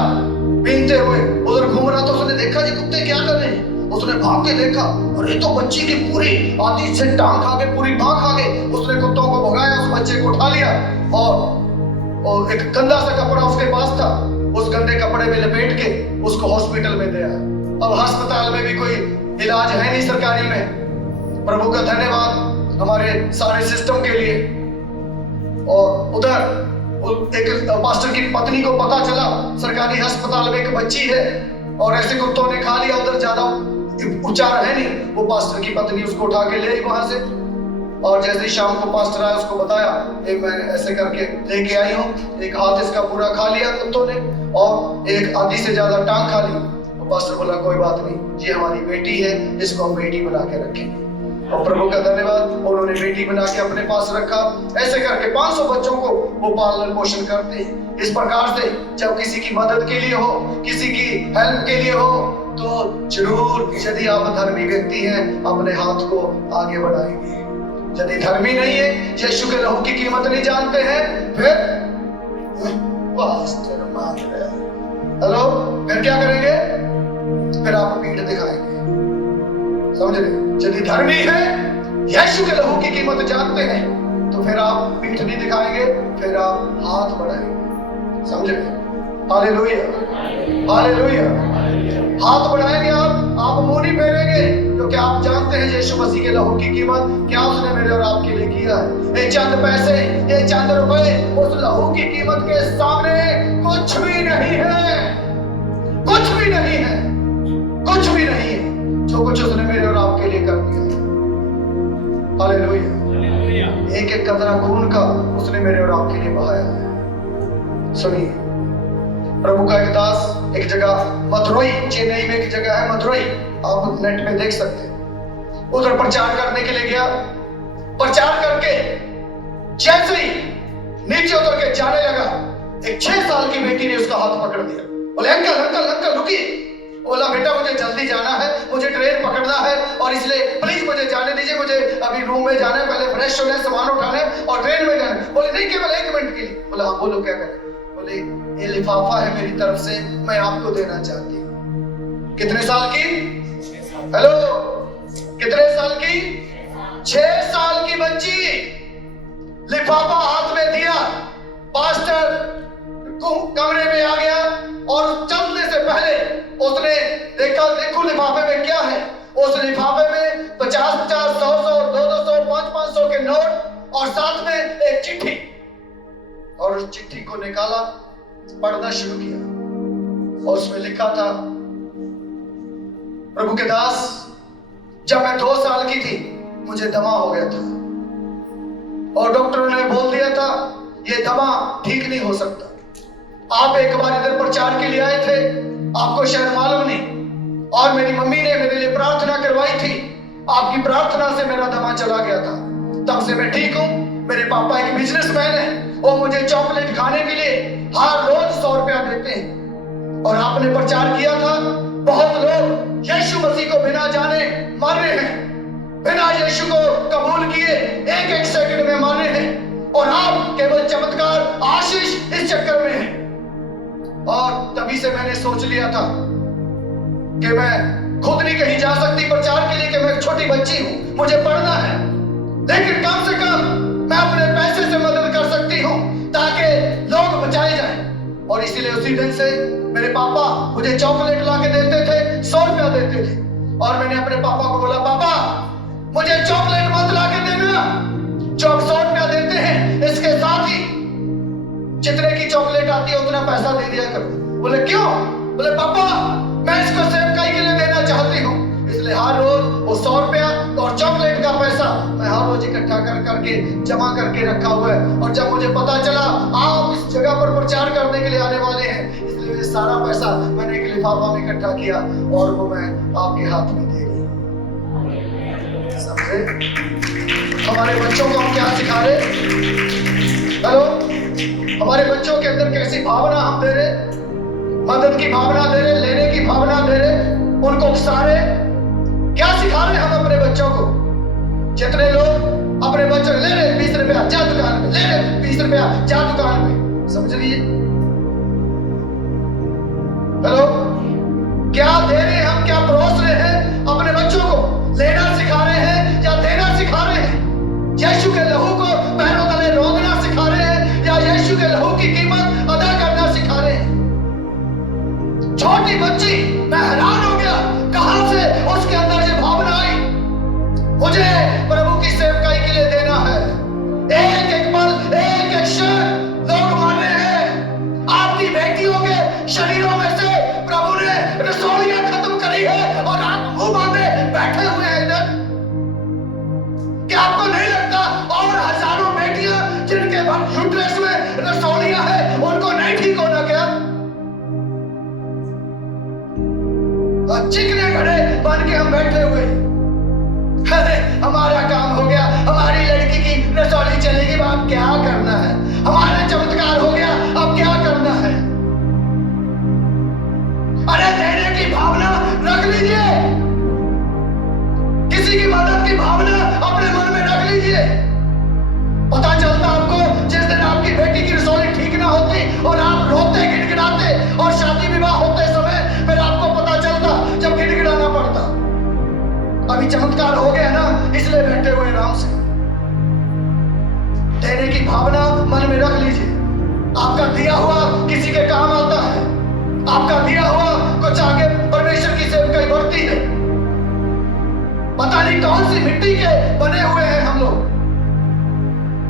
बीनते हुए उधर घूम रहा, तो उसने देखा ये कुत्ते क्या कर रहे हैं, उसने भाग के देखा और ये तो बच्ची की पूरी आधी से टांग खा के पूरी बांह खा गई। उसने कुत्तों को भगाया, उस बच्चे को उठा लिया और एक गंदा सा कपड़ा उसके पास था, उस गंदे कपड़े में लपेट के उसको हॉस्पिटल में ले आया। अब अस्पताल में भी कोई इलाज है नहीं सरकारी में। प्रभु का धन्यवाद हमारे सारे सिस्टम के लिए। और उधर एक पास्टर की पत्नी को पता चला सरकारी अस्पताल में एक बच्ची है और ऐसे कुत्तों ने खा लिया, उधर ज्यादा उपचार है नहीं। वो पास्टर की पत्नी उसको उठा के ले आई वहां से, और जैसे ही शाम को पास्टर आया उसको बताया मैं ऐसे करके लेके आई हूँ, एक हाथ इसका पूरा खा लिया कुत्तों ने और एक आधी से ज्यादा टांग खा ली। तो पास्टर बोला कोई बात नहीं, ये हमारी बेटी है, इसको हम बेटी बना के रखेंगे। और प्रभु का धन्यवाद, उन्होंने बेटी बना के अपने पास रखा। ऐसे करके 500 बच्चों को वो पालन पोषण करते हैं। इस प्रकार से जब किसी की मदद के लिए हो, किसी की हेल्प के लिए हो, तो जरूर यदि आप धर्मी व्यक्ति हैं अपने हाथ को आगे बढ़ाएंगे। यदि धर्मी नहीं है, यीशु के लहू की कीमत नहीं जानते हैं, फिर पास्टर मान रहे हैं, हेलो, फिर क्या करेंगे? फिर आप पीठ दिखाएंगे। समझ रहे? यदि धर्मी है, यीशु के लहू की कीमत जानते हैं, तो फिर आप पीठ नहीं दिखाएंगे, फिर आप हाथ बढ़ाएंगे। समझ रहे? Hallelujah, hallelujah. हाथ बढ़ाएंगे आप मुंह नहीं फेरेंगे, क्योंकि आप जानते हैं यीशु मसीह के लहू की कीमत क्या उसने मेरे और आपके लिए किया है। ये चंद पैसे, ये चंद रुपए उस लहू की कीमत के सामने कुछ भी नहीं है, कुछ भी नहीं है, कुछ भी नहीं है जो कुछ उसने मेरे और आपके लिए कर दिया है। हालेलुया। एक एक कतरा खून का उसने मेरे और आपके लिए बहाया है। सुनिए, प्रभु का एक दास एक जगह मथुरई, चेन्नई में एक जगह है मथुरई, आप नेट पे देख सकते हैं, उधर प्रचार करने के लिए गया। प्रचार करके जैसे ही नीचे उतर के जाने लगा, एक 6 साल की बेटी ने उसका हाथ पकड़ लिया। बोले अंकल अंकल अंकल रुकिए। बोला बेटा मुझे जल्दी जाना है, मुझे ट्रेन पकड़ना है और इसलिए प्लीज मुझे जाने दीजिए, मुझे अभी रूम में जाना है, पहले फ्रेश होना है, सामान उठाना है और ट्रेन में जाना है। बोले नहीं, केवल 1 मिनट के लिए। बोला हाँ बोलो क्या करें? बोले ये लिफाफा है मेरी तरफ से, मैं आपको देना चाहती हूँ। कितने साल की? हेलो, कितने साल की? 6 साल की बच्ची, लिफाफा हाथ में दिया। पास्टर कमरे में आ गया और चलने से पहले उसने देखा, देखो लिफाफे में क्या है। उस लिफाफे में 50-50, 100-100, 200-200, 500-500 के नोट और साथ में एक चिट्ठी। और उस चिट्ठी को निकाला, पढ़ना शुरू किया और उसमें लिखा था, प्रभु के दास, जब मैं 2 साल की थी मुझे दमा हो गया था और डॉक्टरों ने बोल दिया था ये दमा ठीक नहीं हो सकता। आप एक बार इधर प्रचार के लिए आए थे, आपको शायद मालूम नहीं, और मेरी मम्मी ने मेरे लिए प्रार्थना करवाई थी, आपकी प्रार्थना से मेरा दमा चला गया था, तब से मैं ठीक हूँ। मेरे पापा एक बिजनेसमैन है, वो मुझे चॉकलेट खाने के लिए हर रोज 100 रुपया देते हैं। और आपने प्रचार किया था, बहुत लोग यीशु मसीह को बिना जाने मर रहे हैं, बिना यीशु को कबूल किए 1-1 सेकंड में मर रहे हैं, और आप केवल चमत्कार आशीष इस चक्कर में है। और तभी से मैंने सोच लिया था कि मैं खुद नहीं कहीं जा सकती प्रचार के लिए, कि मैं एक छोटी बच्ची हूं, मुझे पढ़ना है, लेकिन कम से कम मैं अपने पैसे से मदद कर सकती हूं ताकि लोग बचाए जाएं। और इसीलिए उसी दिन से मेरे पापा मुझे चॉकलेट ला के देते थे, 100 रुपया देते थे। और मैंने अपने पापा को बोला, पापा मुझे चॉकलेट मत ला के देना, जो आप 100 रुपया देते हैं इसके साथ ही जितने की चॉकलेट आती है उतना पैसा दे दिया करो। बोले क्यों? बोले पापा मैं इसको सेवकाई के लिए देना चाहती हूँ, इसलिए हर रोज वो 100 रुपया और चॉकलेट का पैसा मैं हर रोज इकट्ठा कर करके जमा करके रखा हुआ है। और जब मुझे पता चला आप इस जगह पर प्रचार करने के लिए आने वाले हैं, इसलिए ये सारा पैसा मैंने एक लिफाफा में इकट्ठा किया और वो मैं आपके हाथ में दे दी। समझे? हमारे बच्चों को हम क्या सिखा रहे? हेलो, हमारे बच्चों के अंदर कैसी भावना हम दे रहे? मदद की भावना दे रहे, लेने की भावना दे रहे, उनको उकसा रहे। क्या सिखा रहे हम अपने बच्चों को? जितने लोग अपने बच्चों ले रहे 20 रुपया जा दुकान में, ले रहे 20 रुपया जा दुकान में। समझ लीजिए? हेलो, क्या दे रहे हम, क्या परोस रहे हैं छोटी बच्ची, मैं हैरान हो गया कहां से उसके अंदर ये भावना आई। मुझे प्रभु की सेवकाई के लिए देना है। एक एक पल, एक एक क्षण लोग मर रहे हैं। आपकी बेटियों के शरीरों में से प्रभु ने रसोइयां खत्म करी है और आप मुंह बांधे बैठे हुए हैं इधर। क्या आपको नहीं लगता और हजारों बेटियां जिनके यूट्रस में रसोइयां है उनको नहीं ठीक होना क्या? चिकने घड़े बन के हम बैठे हुए, अरे हमारा काम हो गया, हमारी लड़की की रसोई चलेगी, अब क्या करना है? हमारा चमत्कार हो गया, अब क्या करना है? अरे देने की भावना रख लीजिए, किसी की मदद की भावना अपने मन में रख लीजिए। पता चलता आपको जिस दिन आपकी बेटी की रसोई ठीक ना होती और आप रोते गिड़गिड़ाते और शादी विवाह होते समय फिर आपको पता चलता जब गिड़गिड़ाना पड़ता। अभी चमत्कार हो गया ना, इसलिए बैठे हुए आराम से। देने की भावना मन में रख लीजिए। आपका दिया हुआ किसी के काम आता है, आपका दिया हुआ कुछ आगे परमेश्वर की सेवकाई बढ़ती है। पता नहीं कौन सी मिट्टी के बने हुए हैं हम लोग।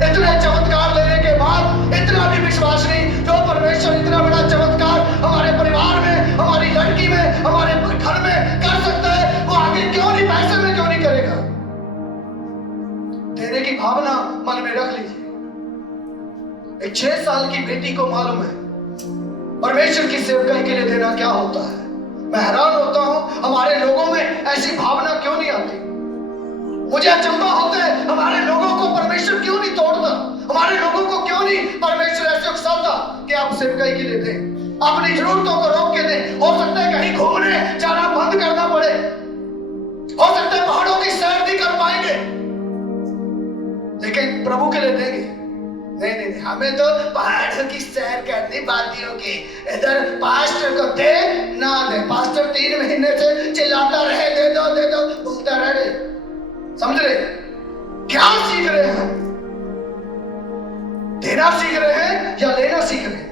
इतने चमत्कार लेने के बाद इतना भी विश्वास नहीं। जो परमेश्वर इतना बड़ा चमत्कार हमारे परिवार में, हमारी लड़की में, हमारे घर में कर सकता है, वो आगे क्यों नहीं, पैसे में क्यों नहीं करेगा? देने की भावना मन में रख लीजिए। एक 6 साल की बेटी को मालूम है परमेश्वर की सेवकाई के लिए देना क्या होता है। मैं हैरान होता हूं हमारे लोगों में ऐसी भावना क्यों नहीं आती। मुझे अचंभा होता है हमारे लोगों को परमेश्वर क्यों नहीं तोड़ता, हमारे लोगों को क्यों नहीं परमेश्वर ऐसे उकसाता कि आप सेवकाई के लिए दें, अपनी जरूरतों को रोक के दें। हो सकता है कहीं घूमने जाना बंद करना पड़े, हो सकता है पहाड़ों की सैर भी कर पाएंगे, लेकिन प्रभु के लिए देंगे। नहीं नहीं नहीं, हमें तो पहाड़ों की सैर करनी बातियों की। इधर पास्टर को दे ना दे, पास्टर 3 महीने से चिल्लाता रहे दे दो दे दो, बोलता रहे। समझ रहे क्या सीख रहे हैं? देना सीख रहे हैं या लेना सीख रहे हैं?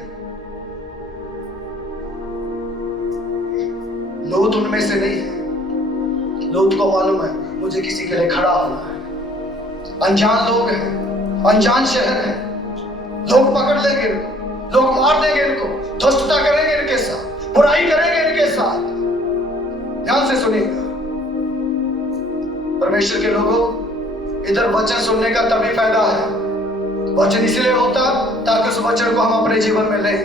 लोथ उनमें से नहीं है। लोथ को मालूम है मुझे किसी के लिए खड़ा होना है। अनजान लोग हैं, अनजान शहर है, लोग पकड़ लेंगे इनको, लोग मार देंगे इनको, दुष्टता करेंगे इनके साथ, बुराई करेंगे इनके साथ। ध्यान से सुनिएगा परमेश्वर के लोगों, इधर वचन सुनने का तभी फायदा है। वचन इसलिए होता ताकि उस वचन को हम अपने जीवन में लें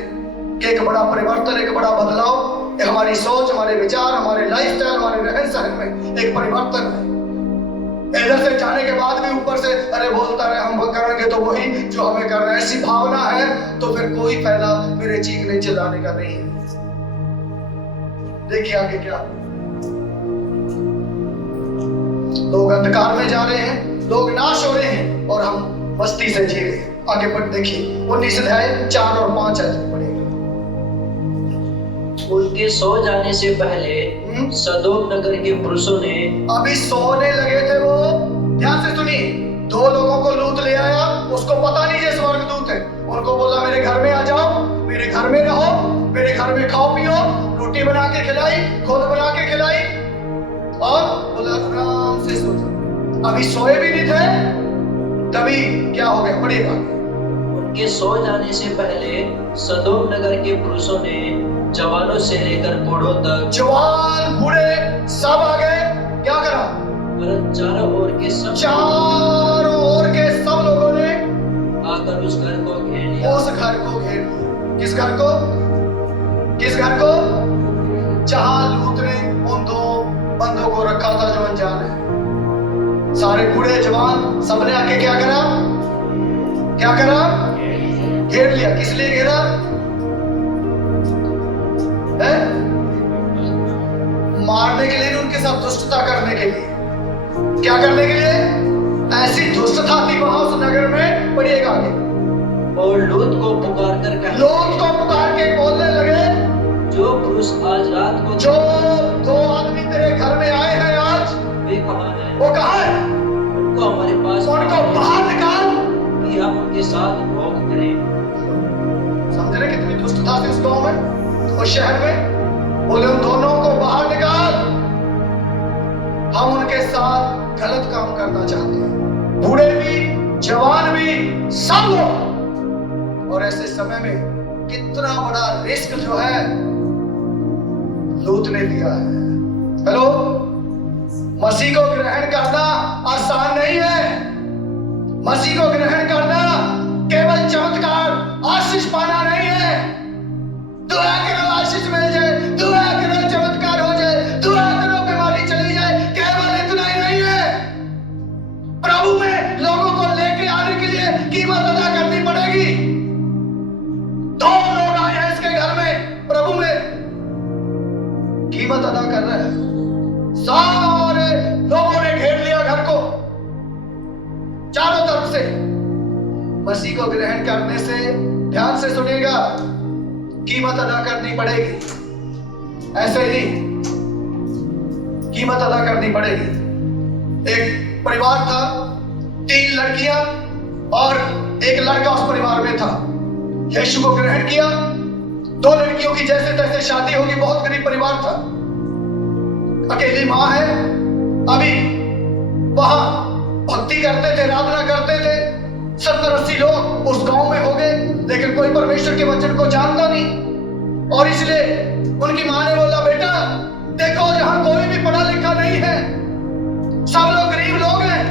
कि एक बड़ा परिवर्तन, एक बड़ा बदलाव, एक हमारी सोच, हमारे विचार, हमारे लाइफस्टाइल, हमारे रहन सहन में एक परिवर्तन है। इधर से जाने के बाद भी ऊपर से अरे बोलता रहे हम करेंगे तो वही जो हमें करना है, ऐसी भावना है तो फिर कोई फायदा मेरे चीखने चिल्लाने का नहीं है। देखिए आगे क्या, लोग अंधकार में जा रहे हैं, लोग नाश हो रहे हैं और हम मस्ती से जी रहे हैं। आगे बढ़ देखिए 19 अध्याय 4 और 5 आयत पढ़ेगा। उनके सो जाने से पहले सदोम नगर के पुरुषों ने, अभी सोने लगे थे वो, ध्यान से सुनिए, 2 लोगों को लूत ले आया, उसको पता नहीं ये स्वर्गदूत है। उनको बोला मेरे घर में आ जाओ, मेरे घर में रहो, मेरे घर में खाओ पियो, रोटी बना के खिलाई, खुद बना के खिलाई और बोला आराम से सो जाओ। अभी सोए भी नहीं थे तभी क्या हो गया, पढ़िएगा। उनके सो जाने से पहले सदोम नगर के पुरुषों ने जवानों से लेकर बूढ़ों तक, जवान बूढ़े सब आ गए। क्या करा? चारों ओर के सब लोगों ने आकर उस घर को घेर लिया। उस घर को घेर लिया। किस घर को? किस घर को? जहां लूत ने उन 2 बंदों को रखा था जो अनजान है। सारे बूढ़े जवान सबने आके क्या करा? क्या करा? घेर लिया। किस लिए घेरा है? मारने के लिए, उनके साथ दुष्टता करने के लिए। क्या करने के लिए? ऐसी दुष्टता थी वहां उस नगर में। पढ़िएगा आगे। और लूत को पुकार कर लूत को पुकार के बोलने लगे, जो पुरुष आज रात को, जो 2 आदमी तेरे घर में आए हैं आज, वे कहाँ हैं? वो कहाँ है? उनको हमारे पास, उनको बाहर निकाल कि हम उनके साथ भोग करें। समझ रहे कितनी दुष्टता थी उस गांव में, उस शहर में। गलत काम करना चाहते हैं, बूढ़े भी, जवान भी, सब लोग। और ऐसे समय में कितना बड़ा रिस्क जो है लूत ने लिया है। हेलो, मसीह को ग्रहण करना आसान नहीं है। मसीह को ग्रहण करना केवल चमत्कार, आशीष पाना नहीं है। दुआ करो आशीष मिल जाए, दुआ करो चमत्कार हो जाए, दुआ करो बीमारी चली जाए, केवल इतना ही नहीं है। प्रभु में लोगों को लेके आने के लिए कीमत अदा करनी पड़ेगी। 2 लोग आए हैं इसके घर में, प्रभु में कीमत अदा कर रहे हैं। सारे लोगों ने घेर लिया घर को चारों तरफ से। मसीह को ग्रहण करने से, ध्यान से सुनिएगा, कीमत अदा करनी पड़ेगी। ऐसे ही कीमत अदा करनी पड़ेगी। एक परिवार था, 3 लड़कियां और एक लड़का उस परिवार में था। यीशु को ग्रहण किया। 2 लड़कियों की जैसे तैसे शादी होगी, बहुत गरीब परिवार था, अकेली मां है। अभी वहां भक्ति करते थे, आराधना करते थे, 70-80 लोग उस गांव में हो गए, लेकिन कोई परमेश्वर के वचन को जानता नहीं। और इसलिए उनकी मां ने बोला, बेटा देखो, यहां कोई भी पढ़ा लिखा नहीं है, सब लोग गरीब लोग हैं,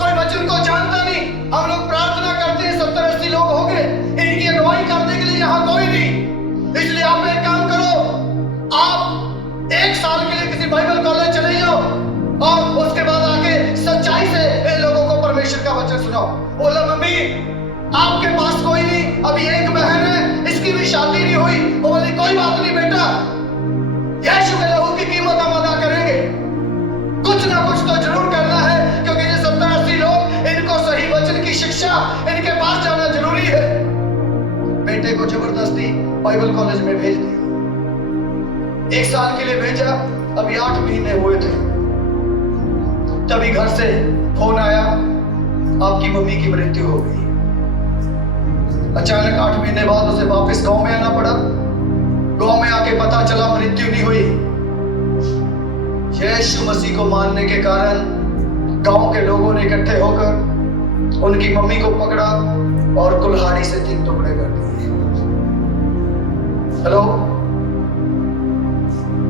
कोई वचन को जानता नहीं। हम लोग प्रार्थना करते हैं, 70-80 लोग हो गए, इनकी अगुवाई करने के लिए यहां कोई नहीं। इसलिए आप एक काम करो, आप 1 साल के लिए किसी बाइबल कॉलेज चले जाओ और उसके बाद आके सच्चाई से इन लोगों को परमेश्वर का वचन सुनाओ। बोला, मम्मी आपके पास कोई नहीं, अभी एक बहन है, इसकी भी शादी नहीं हुई। वो बोली, कोई बात नहीं बेटा, यीशु के लहू की कीमत हम अदा करेंगे। कुछ ना कुछ तो जरूर करना है, क्योंकि ये 70-80 लोग, इनको सही वचन की शिक्षा, इनके पास जाना जरूरी है। बेटे को जबरदस्ती बाइबल कॉलेज में भेज दिया। 1 साल के लिए भेजा। अभी 8 महीने हुए थे, तभी घर से फोन आया, आपकी मम्मी की मृत्यु हो गई। अचानक 8 महीने बाद उसे वापस गांव में आना पड़ा। गांव में आके पता चला मृत्यु नहीं हुई। यीशु मसीह को मानने के कारण गांव के लोगों ने इकट्ठे होकर उनकी मम्मी को पकड़ा और कुल्हाड़ी से 3 टुकड़े कर दिए। हेलो,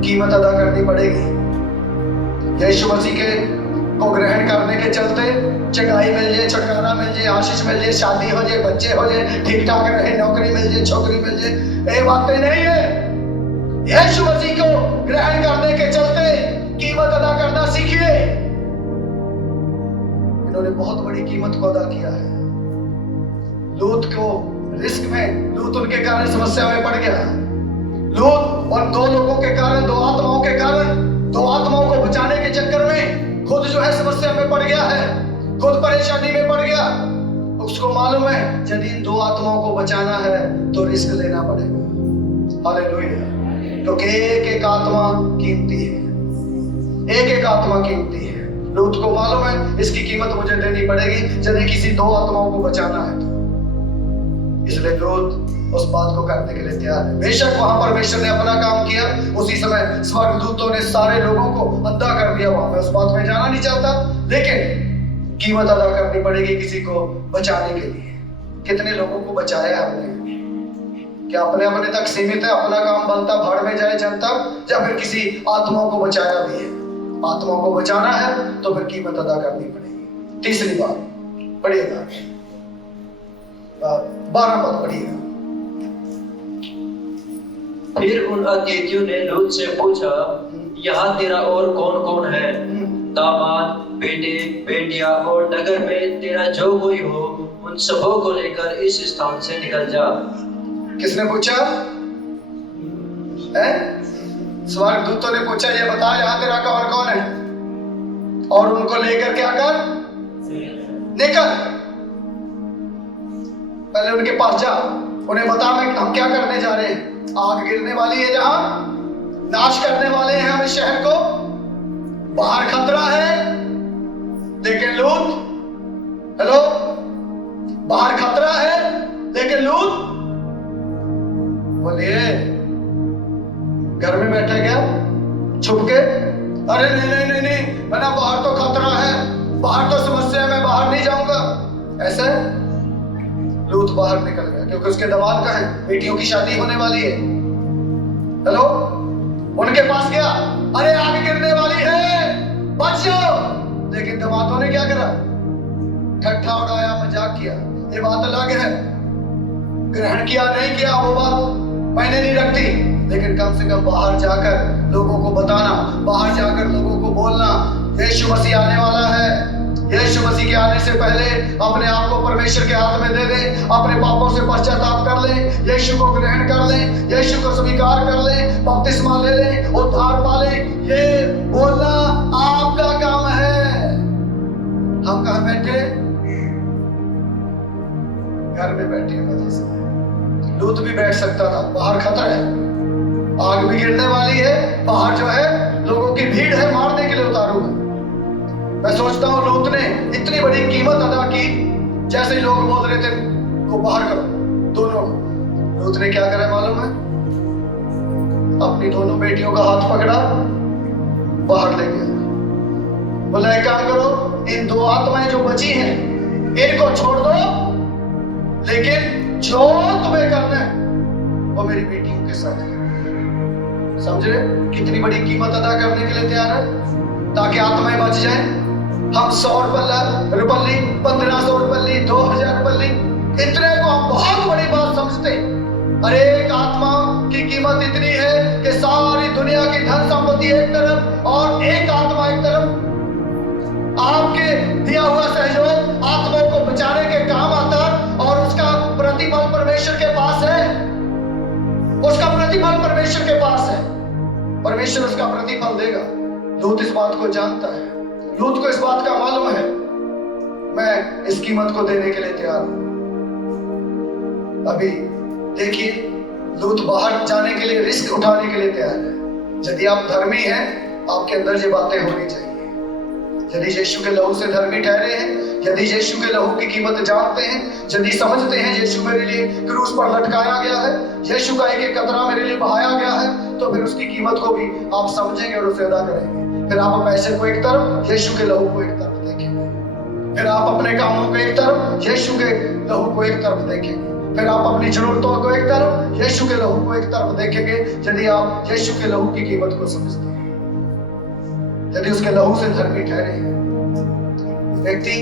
कीमत अदा करनी पड़ेगी। यीशु मसीह के को ग्रहण करने के चलते चंगाई मिल जाए, छुटकारा मिल जाए, आशीष मिल जाए, शादी हो जाए, बच्चे हो जाए, ठीक ठाक रहे, नौकरी मिल जाए, छोकरी मिल जाए, ये बातें नहीं है। यीशु मसीह को ग्रहण करने के चलते कीमत अदा करना सीखिए। इन्होंने बहुत बड़ी कीमत को अदा किया है। लूत को रिस्क में, लूत उनके कारण समस्या में पड़ गया। लूत और 2 लोगों के कारण, 2 आत्माओं के कारण, 2 आत्माओं को बचाने के चक्कर में खुद जो है समस्या में पड़ गया है, खुद परेशानी में पड़ गया। उसको मालूम है यदि इन 2 आत्माओं को बचाना है तो रिस्क लेना पड़ेगा। हालेलुया। क्योंकि एक आत्मा कीमती है, एक आत्मा कीमती है। लूत को मालूम है इसकी कीमत मुझे देनी पड़ेगी यदि किसी 2 आत्माओं को बचाना है तो। इसलिए लूत उस बात को करने के लिए तैयार है। बेशक वहां परमेश्वर ने अपना काम किया, उसी समय स्वर्गदूतों ने सारे लोगों को अंधा कर दिया। वहां मैं उस बात में जाना नहीं चाहता, लेकिन कीमत अदा करनी पड़ेगी किसी को बचाने के लिए। कितने लोगों को बचाया हमने? क्या अपने अपने तक सीमित है, अपना काम बनता भाड़ में जाए जनता, या फिर किसी आत्माओं को बचाया भी है? आत्माओं को बचाना है तो फिर कीमत अदा करनी पड़ेगी। तीसरी बात पढ़िएगा, 12 पद पढ़िएगा। फिर उन अतिथियों ने लूत से पूछा, यहाँ तेरा और कौन कौन है? दामाद, बेटे, बेटियां और नगर में तेरा जो कोई हो, उन सबों को लेकर इस स्थान से निकल जा। किसने पूछा? स्वर्गदूतों ने पूछा, ये बता यहाँ तेरा कौन कौन है, और उनको लेकर क्या कर, निकल। पहले उनके पास जा, उन्हें बता मैं हम क्या करने जा रहे हैं। आग गिरने वाली है, जहां नाश करने वाले हैं हम इस शहर को, बाहर खतरा है। लेकिन लूत, हेलो, बाहर खतरा है लेकिन लूत बोलिए घर में बैठे क्या छुप के? अरे नहीं नहीं नहीं नहीं, मैंने बाहर तो खतरा है, बाहर तो समस्या है, मैं बाहर नहीं जाऊंगा। ऐसा लूत बाहर निकल गया क्योंकि उसके दमाद का है, बेटियों की शादी होने वाली है। हेलो, उनके पास गया, अरे आग गिरने वाली है, बच जाओ। लेकिन दमादों ने क्या करा? ठट्ठा उड़ाया, मजाक किया। ये बात अलग है, ग्रहण किया नहीं किया वो बात मैंने नहीं रखती, लेकिन कम से कम बाहर जाकर लोगों को बताना, बाहर जाकर लोगों को बोलना यीशु मसीह आने वाला है। यीशु मसीह के आने से पहले अपने आप को परमेश्वर के हाथ में दे दे, अपने पापों से पश्चाताप कर ले, यीशु को ग्रहण कर ले, यीशु को स्वीकार कर ले, बपतिस्मा ले ले, उद्धार पा ले। ये बोलना आपका काम है। हम कहाँ बैठे? घर में बैठे हैं मजे से। लूत भी बैठ सकता था, बाहर खतरा है, आग भी गिरने वाली है, बाहर जो है लोगों की भीड़ है, मारने के लिए उतारू है। मैं सोचता हूँ लूत ने इतनी बड़ी कीमत अदा की, जैसे ही लोग बोल रहे थे को बाहर करो दोनों। लूत ने क्या करा मालूम है? अपनी दोनों बेटियों का हाथ पकड़ा, बाहर ले गया। बोला एक काम करो, इन दो आत्माएं जो बची हैं इनको छोड़ दो, लेकिन जो तुम्हें करना है वो मेरी बेटियों के साथ करो। समझ रहे कितनी बड़ी कीमत अदा करने के लिए तैयार है ताकि आत्माएं बच जाएं। हम 100 रुपये, 1500 रुपये, 2000 रुपये, इतने को हम बहुत बड़ी बात समझते। अरे एक आत्मा की कीमत इतनी है कि सारी दुनिया की धन संपत्ति एक तरफ और एक आत्मा एक तरफ। आपके दिया हुआ सहयोग आत्माओं को बचाने के काम आता और उसका प्रतिफल परमेश्वर के पास है। उसका प्रतिफल परमेश्वर के पास है, परमेश्वर उसका प्रतिफल देगा। लूत इस बात को जानता है, लूत को इस बात का मालूम है, मैं इस कीमत को देने के लिए तैयार हूं। अभी देखिए, लूत बाहर जाने के लिए, रिस्क उठाने के लिए तैयार है। यदि आप धर्मी हैं, आपके अंदर ये बातें होनी चाहिए। यदि यीशु के लहू से धर्मी ठहरे हैं, यदि यीशु के लहू की कीमत जानते हैं, यदि समझते हैं यीशु मेरे लिए क्रूस पर लटकाया गया है, यीशु का एक एक कतरा मेरे लिए बहाया गया है, तो फिर उसकी कीमत को भी आप समझेंगे और उसे अदा करेंगे। फिर आप पैसे को एक तरफ, यीशु के लहू को एक तरफ देखेंगे। फिर आप अपने कामों को एक तरफ, यीशु के लहू को एक तरफ देखेंगे। फिर आप अपनी जरूरतों को एक तरफ, यीशु के लहू को एक तरफ देखेंगे। यदि आप यीशु के लहू की कीमत को समझते हैं, यदि उसके लहू से धर्मी ठहरे हैं। व्यक्ति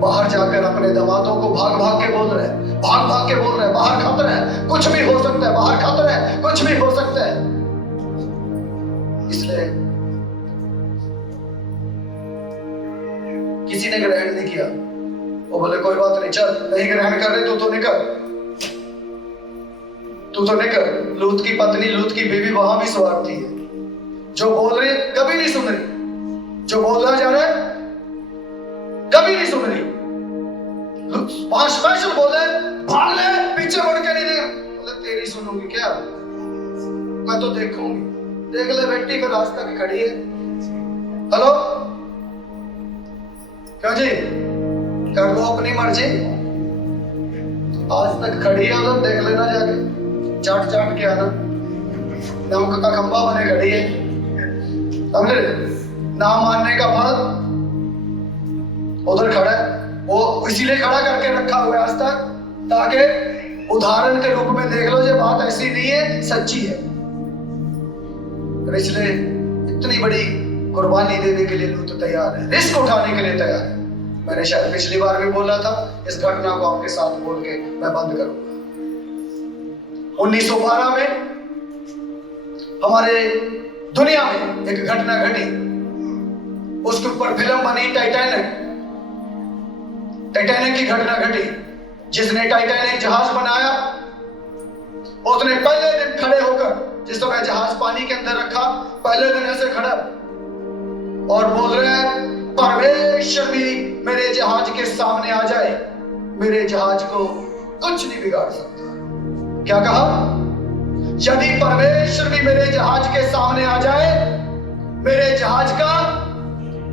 बाहर जाकर अपने दमादों को भाग भाग के बोल रहे हैं, भाग भाग के बोल रहे हैं, बाहर खतरा है, कुछ भी हो सकता है, बाहर खतरा है, कुछ भी हो सकता है। इसलिए किसी ने ग्रहण नहीं किया, वो बोले कोई बात नहीं, चल नहीं ग्रहण कर रहे तो निकल, तू तो निकल। लूत की पत्नी, लूत की बीवी वहां भी स्वार्थी है, जो बोल रही कभी नहीं सुन रही, जो बोला जा रहा है कभी नहीं सुन रही। वहां स्पेशल बोले भाग ले, पीछे मुड़ के नहीं दे। बोले तेरी सुनूंगी क्या, मैं तो देखूंगी। देख ले बेटी, फिर रास्ता की खड़ी है। हेलो, क्यों जी, कर लो अपनी मर्जी। आज तक खड़ी है उधर, देख लेना जाके, चाट चाट के आना। नमक का खंबा बने खड़ी है, समझे? ना मानने का फल उधर खड़ा है, वो इसीलिए खड़ा करके रखा हुआ है आज तक, ताकि उदाहरण के रूप में देख लो ये बात ऐसी नहीं है, सच्ची है। इसलिए इतनी बड़ी कुर्बानी देने के लिए लूत तैयार है, रिस्क उठाने के लिए तैयार है। मैंने शायद पिछली बार भी बोला था, इस घटना को आपके साथ बोल के मैं बंद करूंगा। 1912 में हमारे दुनिया में एक घटना घटी, उसके ऊपर फिल्म बनी टाइटैनिक। टाइटैनिक की घटना घटी। जिसने टाइटैनिक जहाज बनाया, उसने पहले दिन खड़े होकर, जिस समय जहाज पानी के अंदर रखा, पहले दिन ऐसे खड़ा और बोल रहे हैं, परमेश्वर भी मेरे जहाज के सामने आ जाए, मेरे जहाज को कुछ नहीं बिगाड़ सकता। क्या कहा? यदि परमेश्वर भी मेरे जहाज के सामने आ जाए, मेरे जहाज का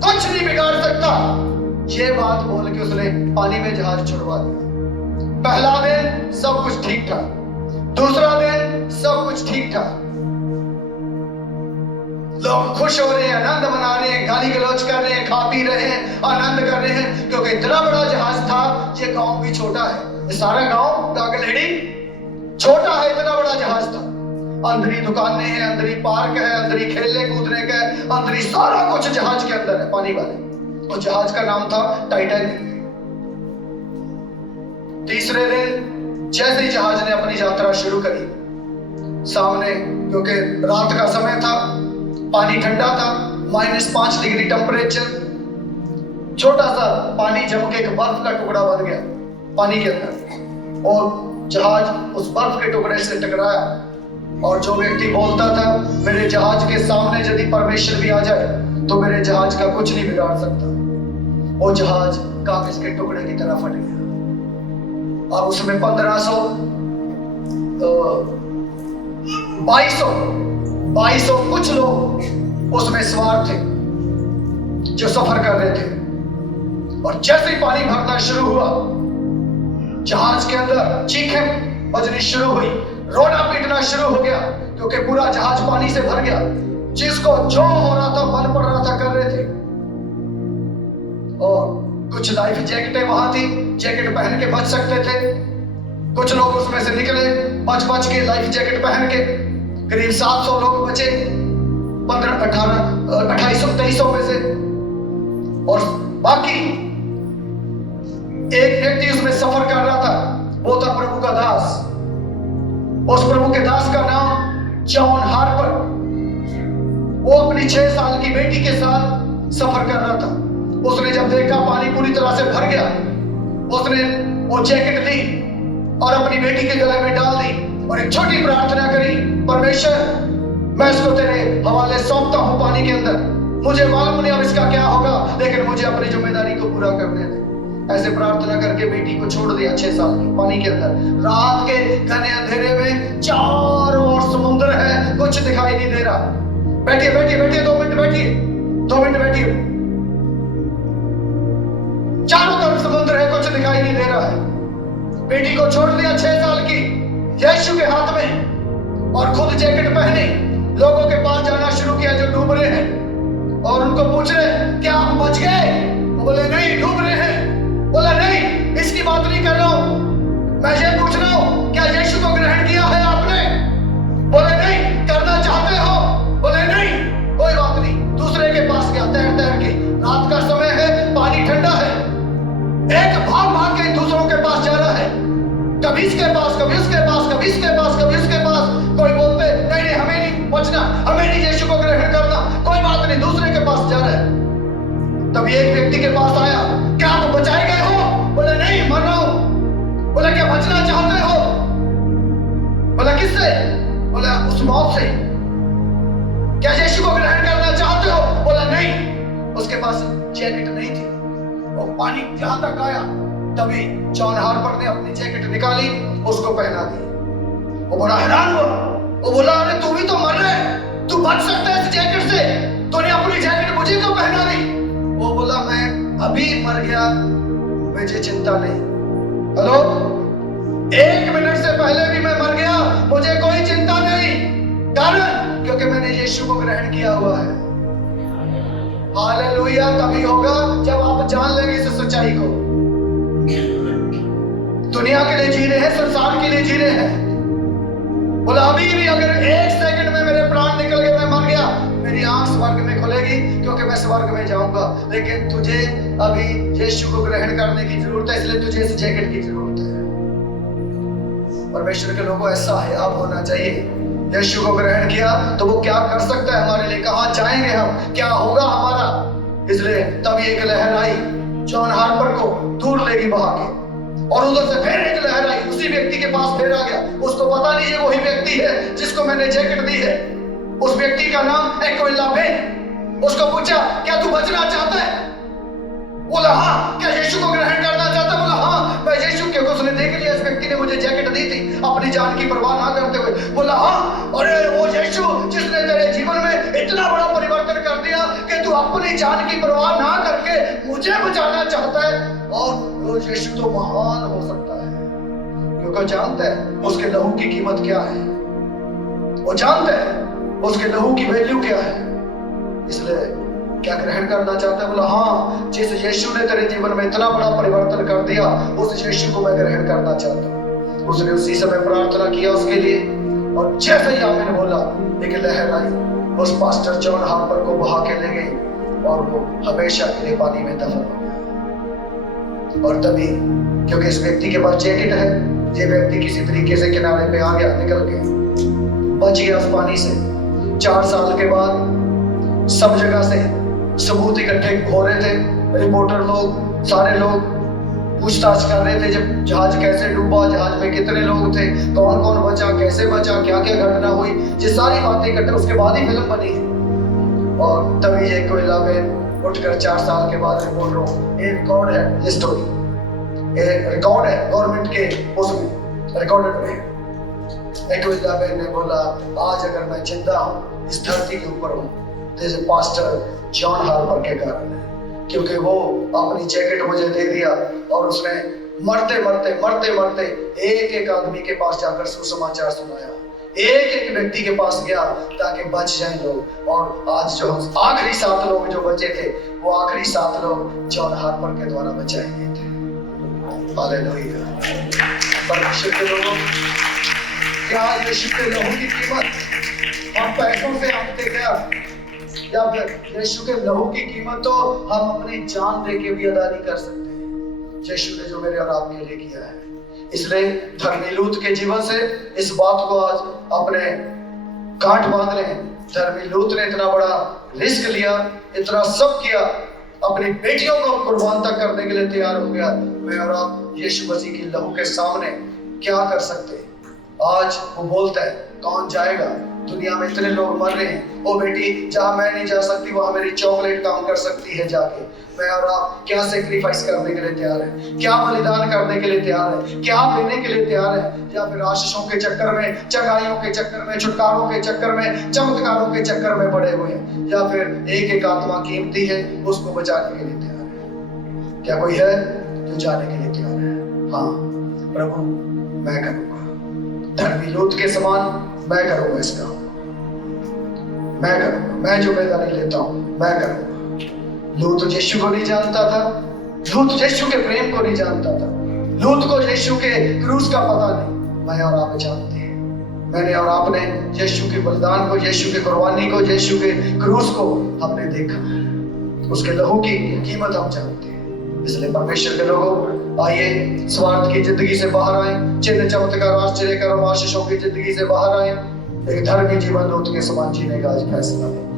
कुछ नहीं बिगाड़ सकता। ये बात बोल के उसने पानी में जहाज छुड़वा दिया। पहला दिन सब कुछ ठीक था, दूसरा दिन सब कुछ ठीक था, लोग खुश हो रहे हैं, आनंद मना रहे हैं, गाली गलौज कर रहे हैं, खा पी रहे हैं, आनंद कर रहे हैं, क्योंकि इतना बड़ा जहाज था। ये गांव भी छोटा है, ये सारा गांव गागलहेड़ी छोटा है, इतना बड़ा जहाज था। अंदर ही दुकानें हैं, अंदर ही पार्क है, अंदर ही खेलने कूदने का, अंदर ही सारा कुछ जहाज के अंदर है, पानी वाले। और जहाज का नाम था टाइटैनिक। तीसरे दिन जैसे ही जहाज ने अपनी यात्रा शुरू करी, सामने क्योंकि रात का समय था, पानी ठंडा था, -5 डिग्री टेम्परेचर, छोटा सा पानी जम के एक बर्फ का टुकड़ा बन गया पानी के अंदर, और जहाज उस बर्फ के टुकड़े से टकराया। और जो व्यक्ति बोलता था मेरे जहाज के सामने यदि परमेश्वर भी आ जाए तो मेरे जहाज का कुछ नहीं बिगाड़ सकता, वो जहाज कागज के टुकड़े की तरह फट गया। और उसमें 2200 कुछ लोग उसमें सवार थे जो सफर कर रहे थे। और जैसे ही पानी भरना शुरू हुआ, जहाज के अंदर चीखें बजनी शुरू हुई, रोना पीटना शुरू हो गया, क्योंकि पूरा जहाज पानी से भर गया। जिसको जो हो रहा था, मन पड़ रहा था, कर रहे थे। और कुछ लाइफ जैकेटें वहां थी, जैकेट पहन के बच सकते थे। कुछ लोग उसमें से निकले बच के लाइफ जैकेट पहन के। करीब 700 लोग बचे 2800-2300 में से। और बाकी एक व्यक्ति उसमें सफर कर रहा था, वो था प्रभु का दास। उस प्रभु के दास का नाम जॉन हार्पर। वो अपनी 6 साल की बेटी के साथ सफर कर रहा था। उसने जब देखा पानी पूरी तरह से भर गया, उसने वो जैकेट ली और अपनी बेटी के गले में डाल दी और एक छोटी प्रार्थना करी, परमेश्वर मैं इसको तेरे हवाले सौंपता हूं पानी के अंदर। मुझे मालूम नहीं अब इसका क्या होगा, लेकिन मुझे अपनी जिम्मेदारी को पूरा करने दे। ऐसे प्रार्थना करके बेटी को छोड़ दिया 6 साल की पानी के अंदर। रात के घने अंधेरे में चारों ओर समुद्र है, कुछ दिखाई नहीं दे रहा। बैठिए 2 मिनट बैठिए, 2 मिनट बैठिए। चारों तरफ समुद्र है, कुछ दिखाई नहीं दे रहा है। बेटी को छोड़ दिया 6 साल की यीशु के हाथ में, और खुद जैकेट पहनी लोगों के पास जाना शुरू किया जो डूब रहे हैं, और उनको पूछ रहे क्या आप बच गए? वो बोले नहीं, डूब रहे हैं। बोला नहीं, इसकी बात नहीं कर रहा हूं, मैं ये पूछ रहा हूं क्या यीशु को ग्रहण किया है आपने? बोले नहीं। करना चाहते हो? बोले नहीं। कोई बात नहीं। दूसरे के पास गया तैर के। रात का समय है, पानी ठंडा है, एक भाग के दूसरों के पास जा रहा है, कभी इसके पास, कभी उसके पास, कभी इसके पास, कभी उसके पास। कोई बोलते नहीं हमें नहीं बचना, हमें नहीं यीशु को ग्रहण करना। कोई बात नहीं, दूसरे के पास जा रहा है। तभी एक व्यक्ति के पास आया, क्या आप बचाए गए हो? बोले नहीं, मर रहा हूं। बोला क्या बचना चाहते हो? बोला किससे? बोला उस मौत से। क्या यीशु को ग्रहण करना चाहते हो? बोला नहीं। उसके पास जैकेट नहीं थी, वो पानी जहां तक आया। तभी जॉन हार्पर ने अपनी जैकेट निकाली, उसको पहना दी। वो बड़ा हैरान हुआ। वो बोला अरे तू भी तो मर रहा है, तू बच सकता है इस जैकेट से, तूने अपनी जैकेट मुझे क्यों पहना दी? वो बोला मैं अभी मर गया, मुझे चिंता नहीं। हेलो, 1 मिनट से पहले भी मैं मर गया, मुझे कोई चिंता नहीं। कारण क्योंकि मैंने यीशु को ग्रहण किया हुआ है। हालेलुया। तभी होगा जब आप जान लेंगे इस सच्चाई को। दुनिया के लिए जी रहे हैं, संसार के लिए जी रहे हैं। बोला अभी भी अगर 1 सेकंड में मेरे प्राण निकल गए, मैं मर गया, मेरी आंख स्वर्ग में खुलेगी, क्योंकि मैं स्वर्ग में जाऊंगा। लेकिन तुझे अभी यीशु को ग्रहण करने की जरूरत है, इसलिए तुझे इस जैकेट की जरूरत है। परमेश्वर के लोगों, ऐसा है अब होना चाहिए। यीशु को ग्रहण किया तो वो क्या कर सकता है हमारे लिए, कहां जाएंगे हम, क्या होगा हमारा। इसलिए तभी एक लहर आई, जॉन हार्पर को दूर लेगी बहा के, और उधर से फिर एक लहर आई, उसी व्यक्ति के पास फिर आ गया। उसको पता नहीं ये वही व्यक्ति है जिसको मैंने जैकेट दी है। उस व्यक्ति का नाम एक्विला बेन। उसको पूछा क्या तू बचना चाहता है? बोला हाँ। क्या यीशु को ग्रहण करना चाहता? बोला हाँ, मैं यीशु के। उसने देख लिया इस व्यक्ति ने मुझे जैकेट दी थी अपनी जान की परवाह ना करते हुए। बोला हाँ, अरे वो यीशु जिसने तेरे जीवन में इतना बड़ा परिवर्तन कर दिया कि तू अपनी जान की परवाह ना करके मुझे बचाना चाहता है। और वो यीशु तो महान हो सकता है, क्योंकि जानता है उसके लहू की कीमत क्या है, वो जानता है उसके लहू की वैल्यू क्या है। इसलिए क्या ग्रहण करना चाहता है? बोला हाँ, जिस यीशु ने तेरे जीवन में इतना बड़ा परिवर्तन कर दिया, उस यीशु को मैं ग्रहण करना चाहता हूँ। उसने उसी समय प्रार्थना किया उसके लिए, और जैसे ही आमीन बोला, एक लहर आई, उस पास्टर जॉन हार्पर को बहा के ले गई और वो हमेशा के लिए पानी में दफन हो गया। और तभी, क्योंकि इस व्यक्ति के पास जैकेट है, ये व्यक्ति किसी तरीके से किनारे पे आ गया, निकल गया, बच गया उस पानी से। 4 साल के बाद सब जगह से सबूत इकट्ठे हो रहे थे, रिपोर्टर लोग, सारे लोग पूछताछ कर रहे थे, जब जहाज कैसे डूबा, जहाज में कितने लोग थे, कौन कौन बचा, कैसे बचा, क्या क्या घटना हुई, ये सारी बातें इकट्ठे, उसके बाद ही फिल्म बनी है। और तभी ये कोयला में उठकर 4 साल के बाद रिपोर्टरों, ये रिकॉर्ड है, ये स्टोरी, ये रिकॉर्ड है गवर्नमेंट के उसमें रिकॉर्डेड में। कोयला में ने बोला, आज अगर मैं जिंदा हूँ, इस धरती के ऊपर हूँ, तो पास्टर जॉन हार्पर के कारण है, क्योंकि वो अपनी जैकेट मुझे दे दिया और उसने मरते मरते एक एक आदमी के पास जाकर सुसमाचार सुनाया, एक एक व्यक्ति के पास गया ताकि बच जाएं लोग। और आज जो आखिरी 7 लोग जो बचे थे, वो आखिरी 7 लोग जॉन हार्पर के द्वारा बचाए गए थे। हालेलुया। परमेश्वर के लोगों, क्या यीशु के लहू की कीमत हम पैसों से आंकते क्या, या फिर यीशु के लहू की कीमत तो हम अपनी जान दे के भी अदा नहीं कर सकते हैं, यीशु ने जो मेरे और आपके लिए किया है। इसलिए धर्मी लूत के जीवन से इस बात को आज अपने गांठ बांध रहे हैं। धर्मी लूत ने इतना बड़ा रिस्क लिया, इतना सब किया, अपनी बेटियों को कुर्बान तक करने के लिए तैयार हो गया। मैं और आप यीशु मसीह की लहू के सामने क्या कर सकते हैं? आज वो बोलता है, कौन जाएगा? दुनिया में इतने लोग मर रहे हैं, ओ बेटी, जहां मैं नहीं जा सकती वहां मेरी चॉकलेट काम कर सकती है जाके। मैं और आप क्या सेक्रीफाइस करने के लिए तैयार है? क्या बलिदान करने के लिए तैयार है? क्या देने के लिए तैयार है? या फिर आशीषों के चक्कर में, चंगाइयों के चक्कर में, छुटकारों के चक्कर में, चमत्कारों के चक्कर में पड़े हुए हैं? या फिर एक एक आत्मा कीमती है, उसको बचाने के लिए तैयार है? क्या कोई है जो जाने के लिए तैयार है? हाँ प्रभु, मैं करूंगा, धर्मी लूत के समान मैं करूंगा इस काम, मैं करूंगा, मैं जिम्मेदारी लेता हूं, मैं करूंगा। लूत यीशु को नहीं जानता था, लूत यीशु के प्रेम को नहीं जानता था, लूत को यीशु के क्रूस का पता नहीं। मैं और आप जानते हैं, मैंने और आपने यीशु के बलिदान को, यीशु के कुर्बानी को, यीशु के क्रूस को हमने देखा है, उसके लहू की कीमत हम जानते हैं। इसलिए परमेश्वर के लोगों, आइए स्वार्थ की जिंदगी से बाहर आए, चिन्ह चमत्कार आश्चर्य कर्म आशीषों की जिंदगी से बाहर आए, एक धर्मी जीवन लूत के समान जीने का आज फैसला है।